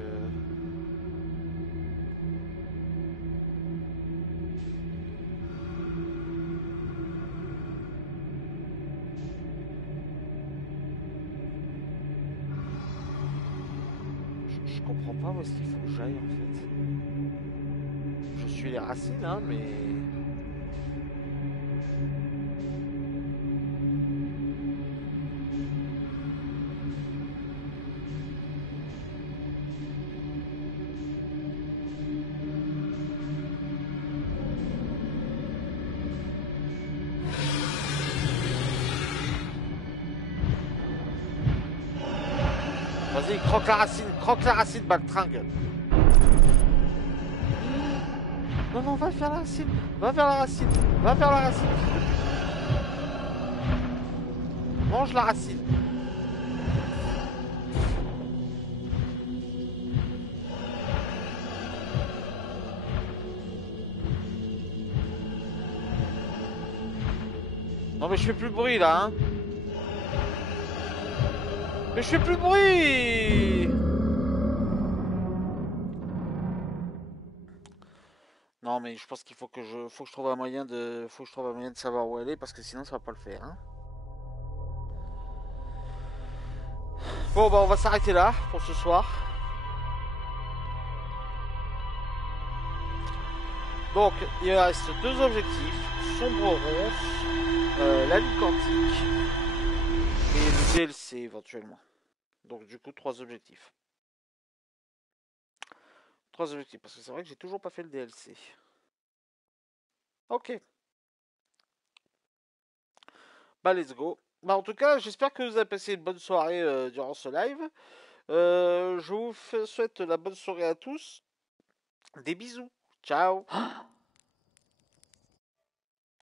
Je comprends pas où est-ce qu'il faut que j'aille en fait. Je suis les racines, hein, mais... croque la racine, Baltringue. Non, non, va vers la racine, va vers la racine, va vers la racine. Mange la racine. Non mais je fais plus de bruit là, hein. Mais je fais plus de bruit. Non mais je pense qu'il faut que je trouve un moyen de savoir où elle est parce que sinon ça va pas le faire, hein. Bon bah on va s'arrêter là pour ce soir. Donc il reste 2 objectifs, Sombre Ronce, la ligne quantique et le DLC éventuellement. Donc du coup 3 objectifs. 3 objectifs parce que c'est vrai que j'ai toujours pas fait le DLC. Ok. Bah let's go. Bah en tout cas j'espère que vous avez passé une bonne soirée durant ce live. Je vous souhaite la bonne soirée à tous. Des bisous. Ciao.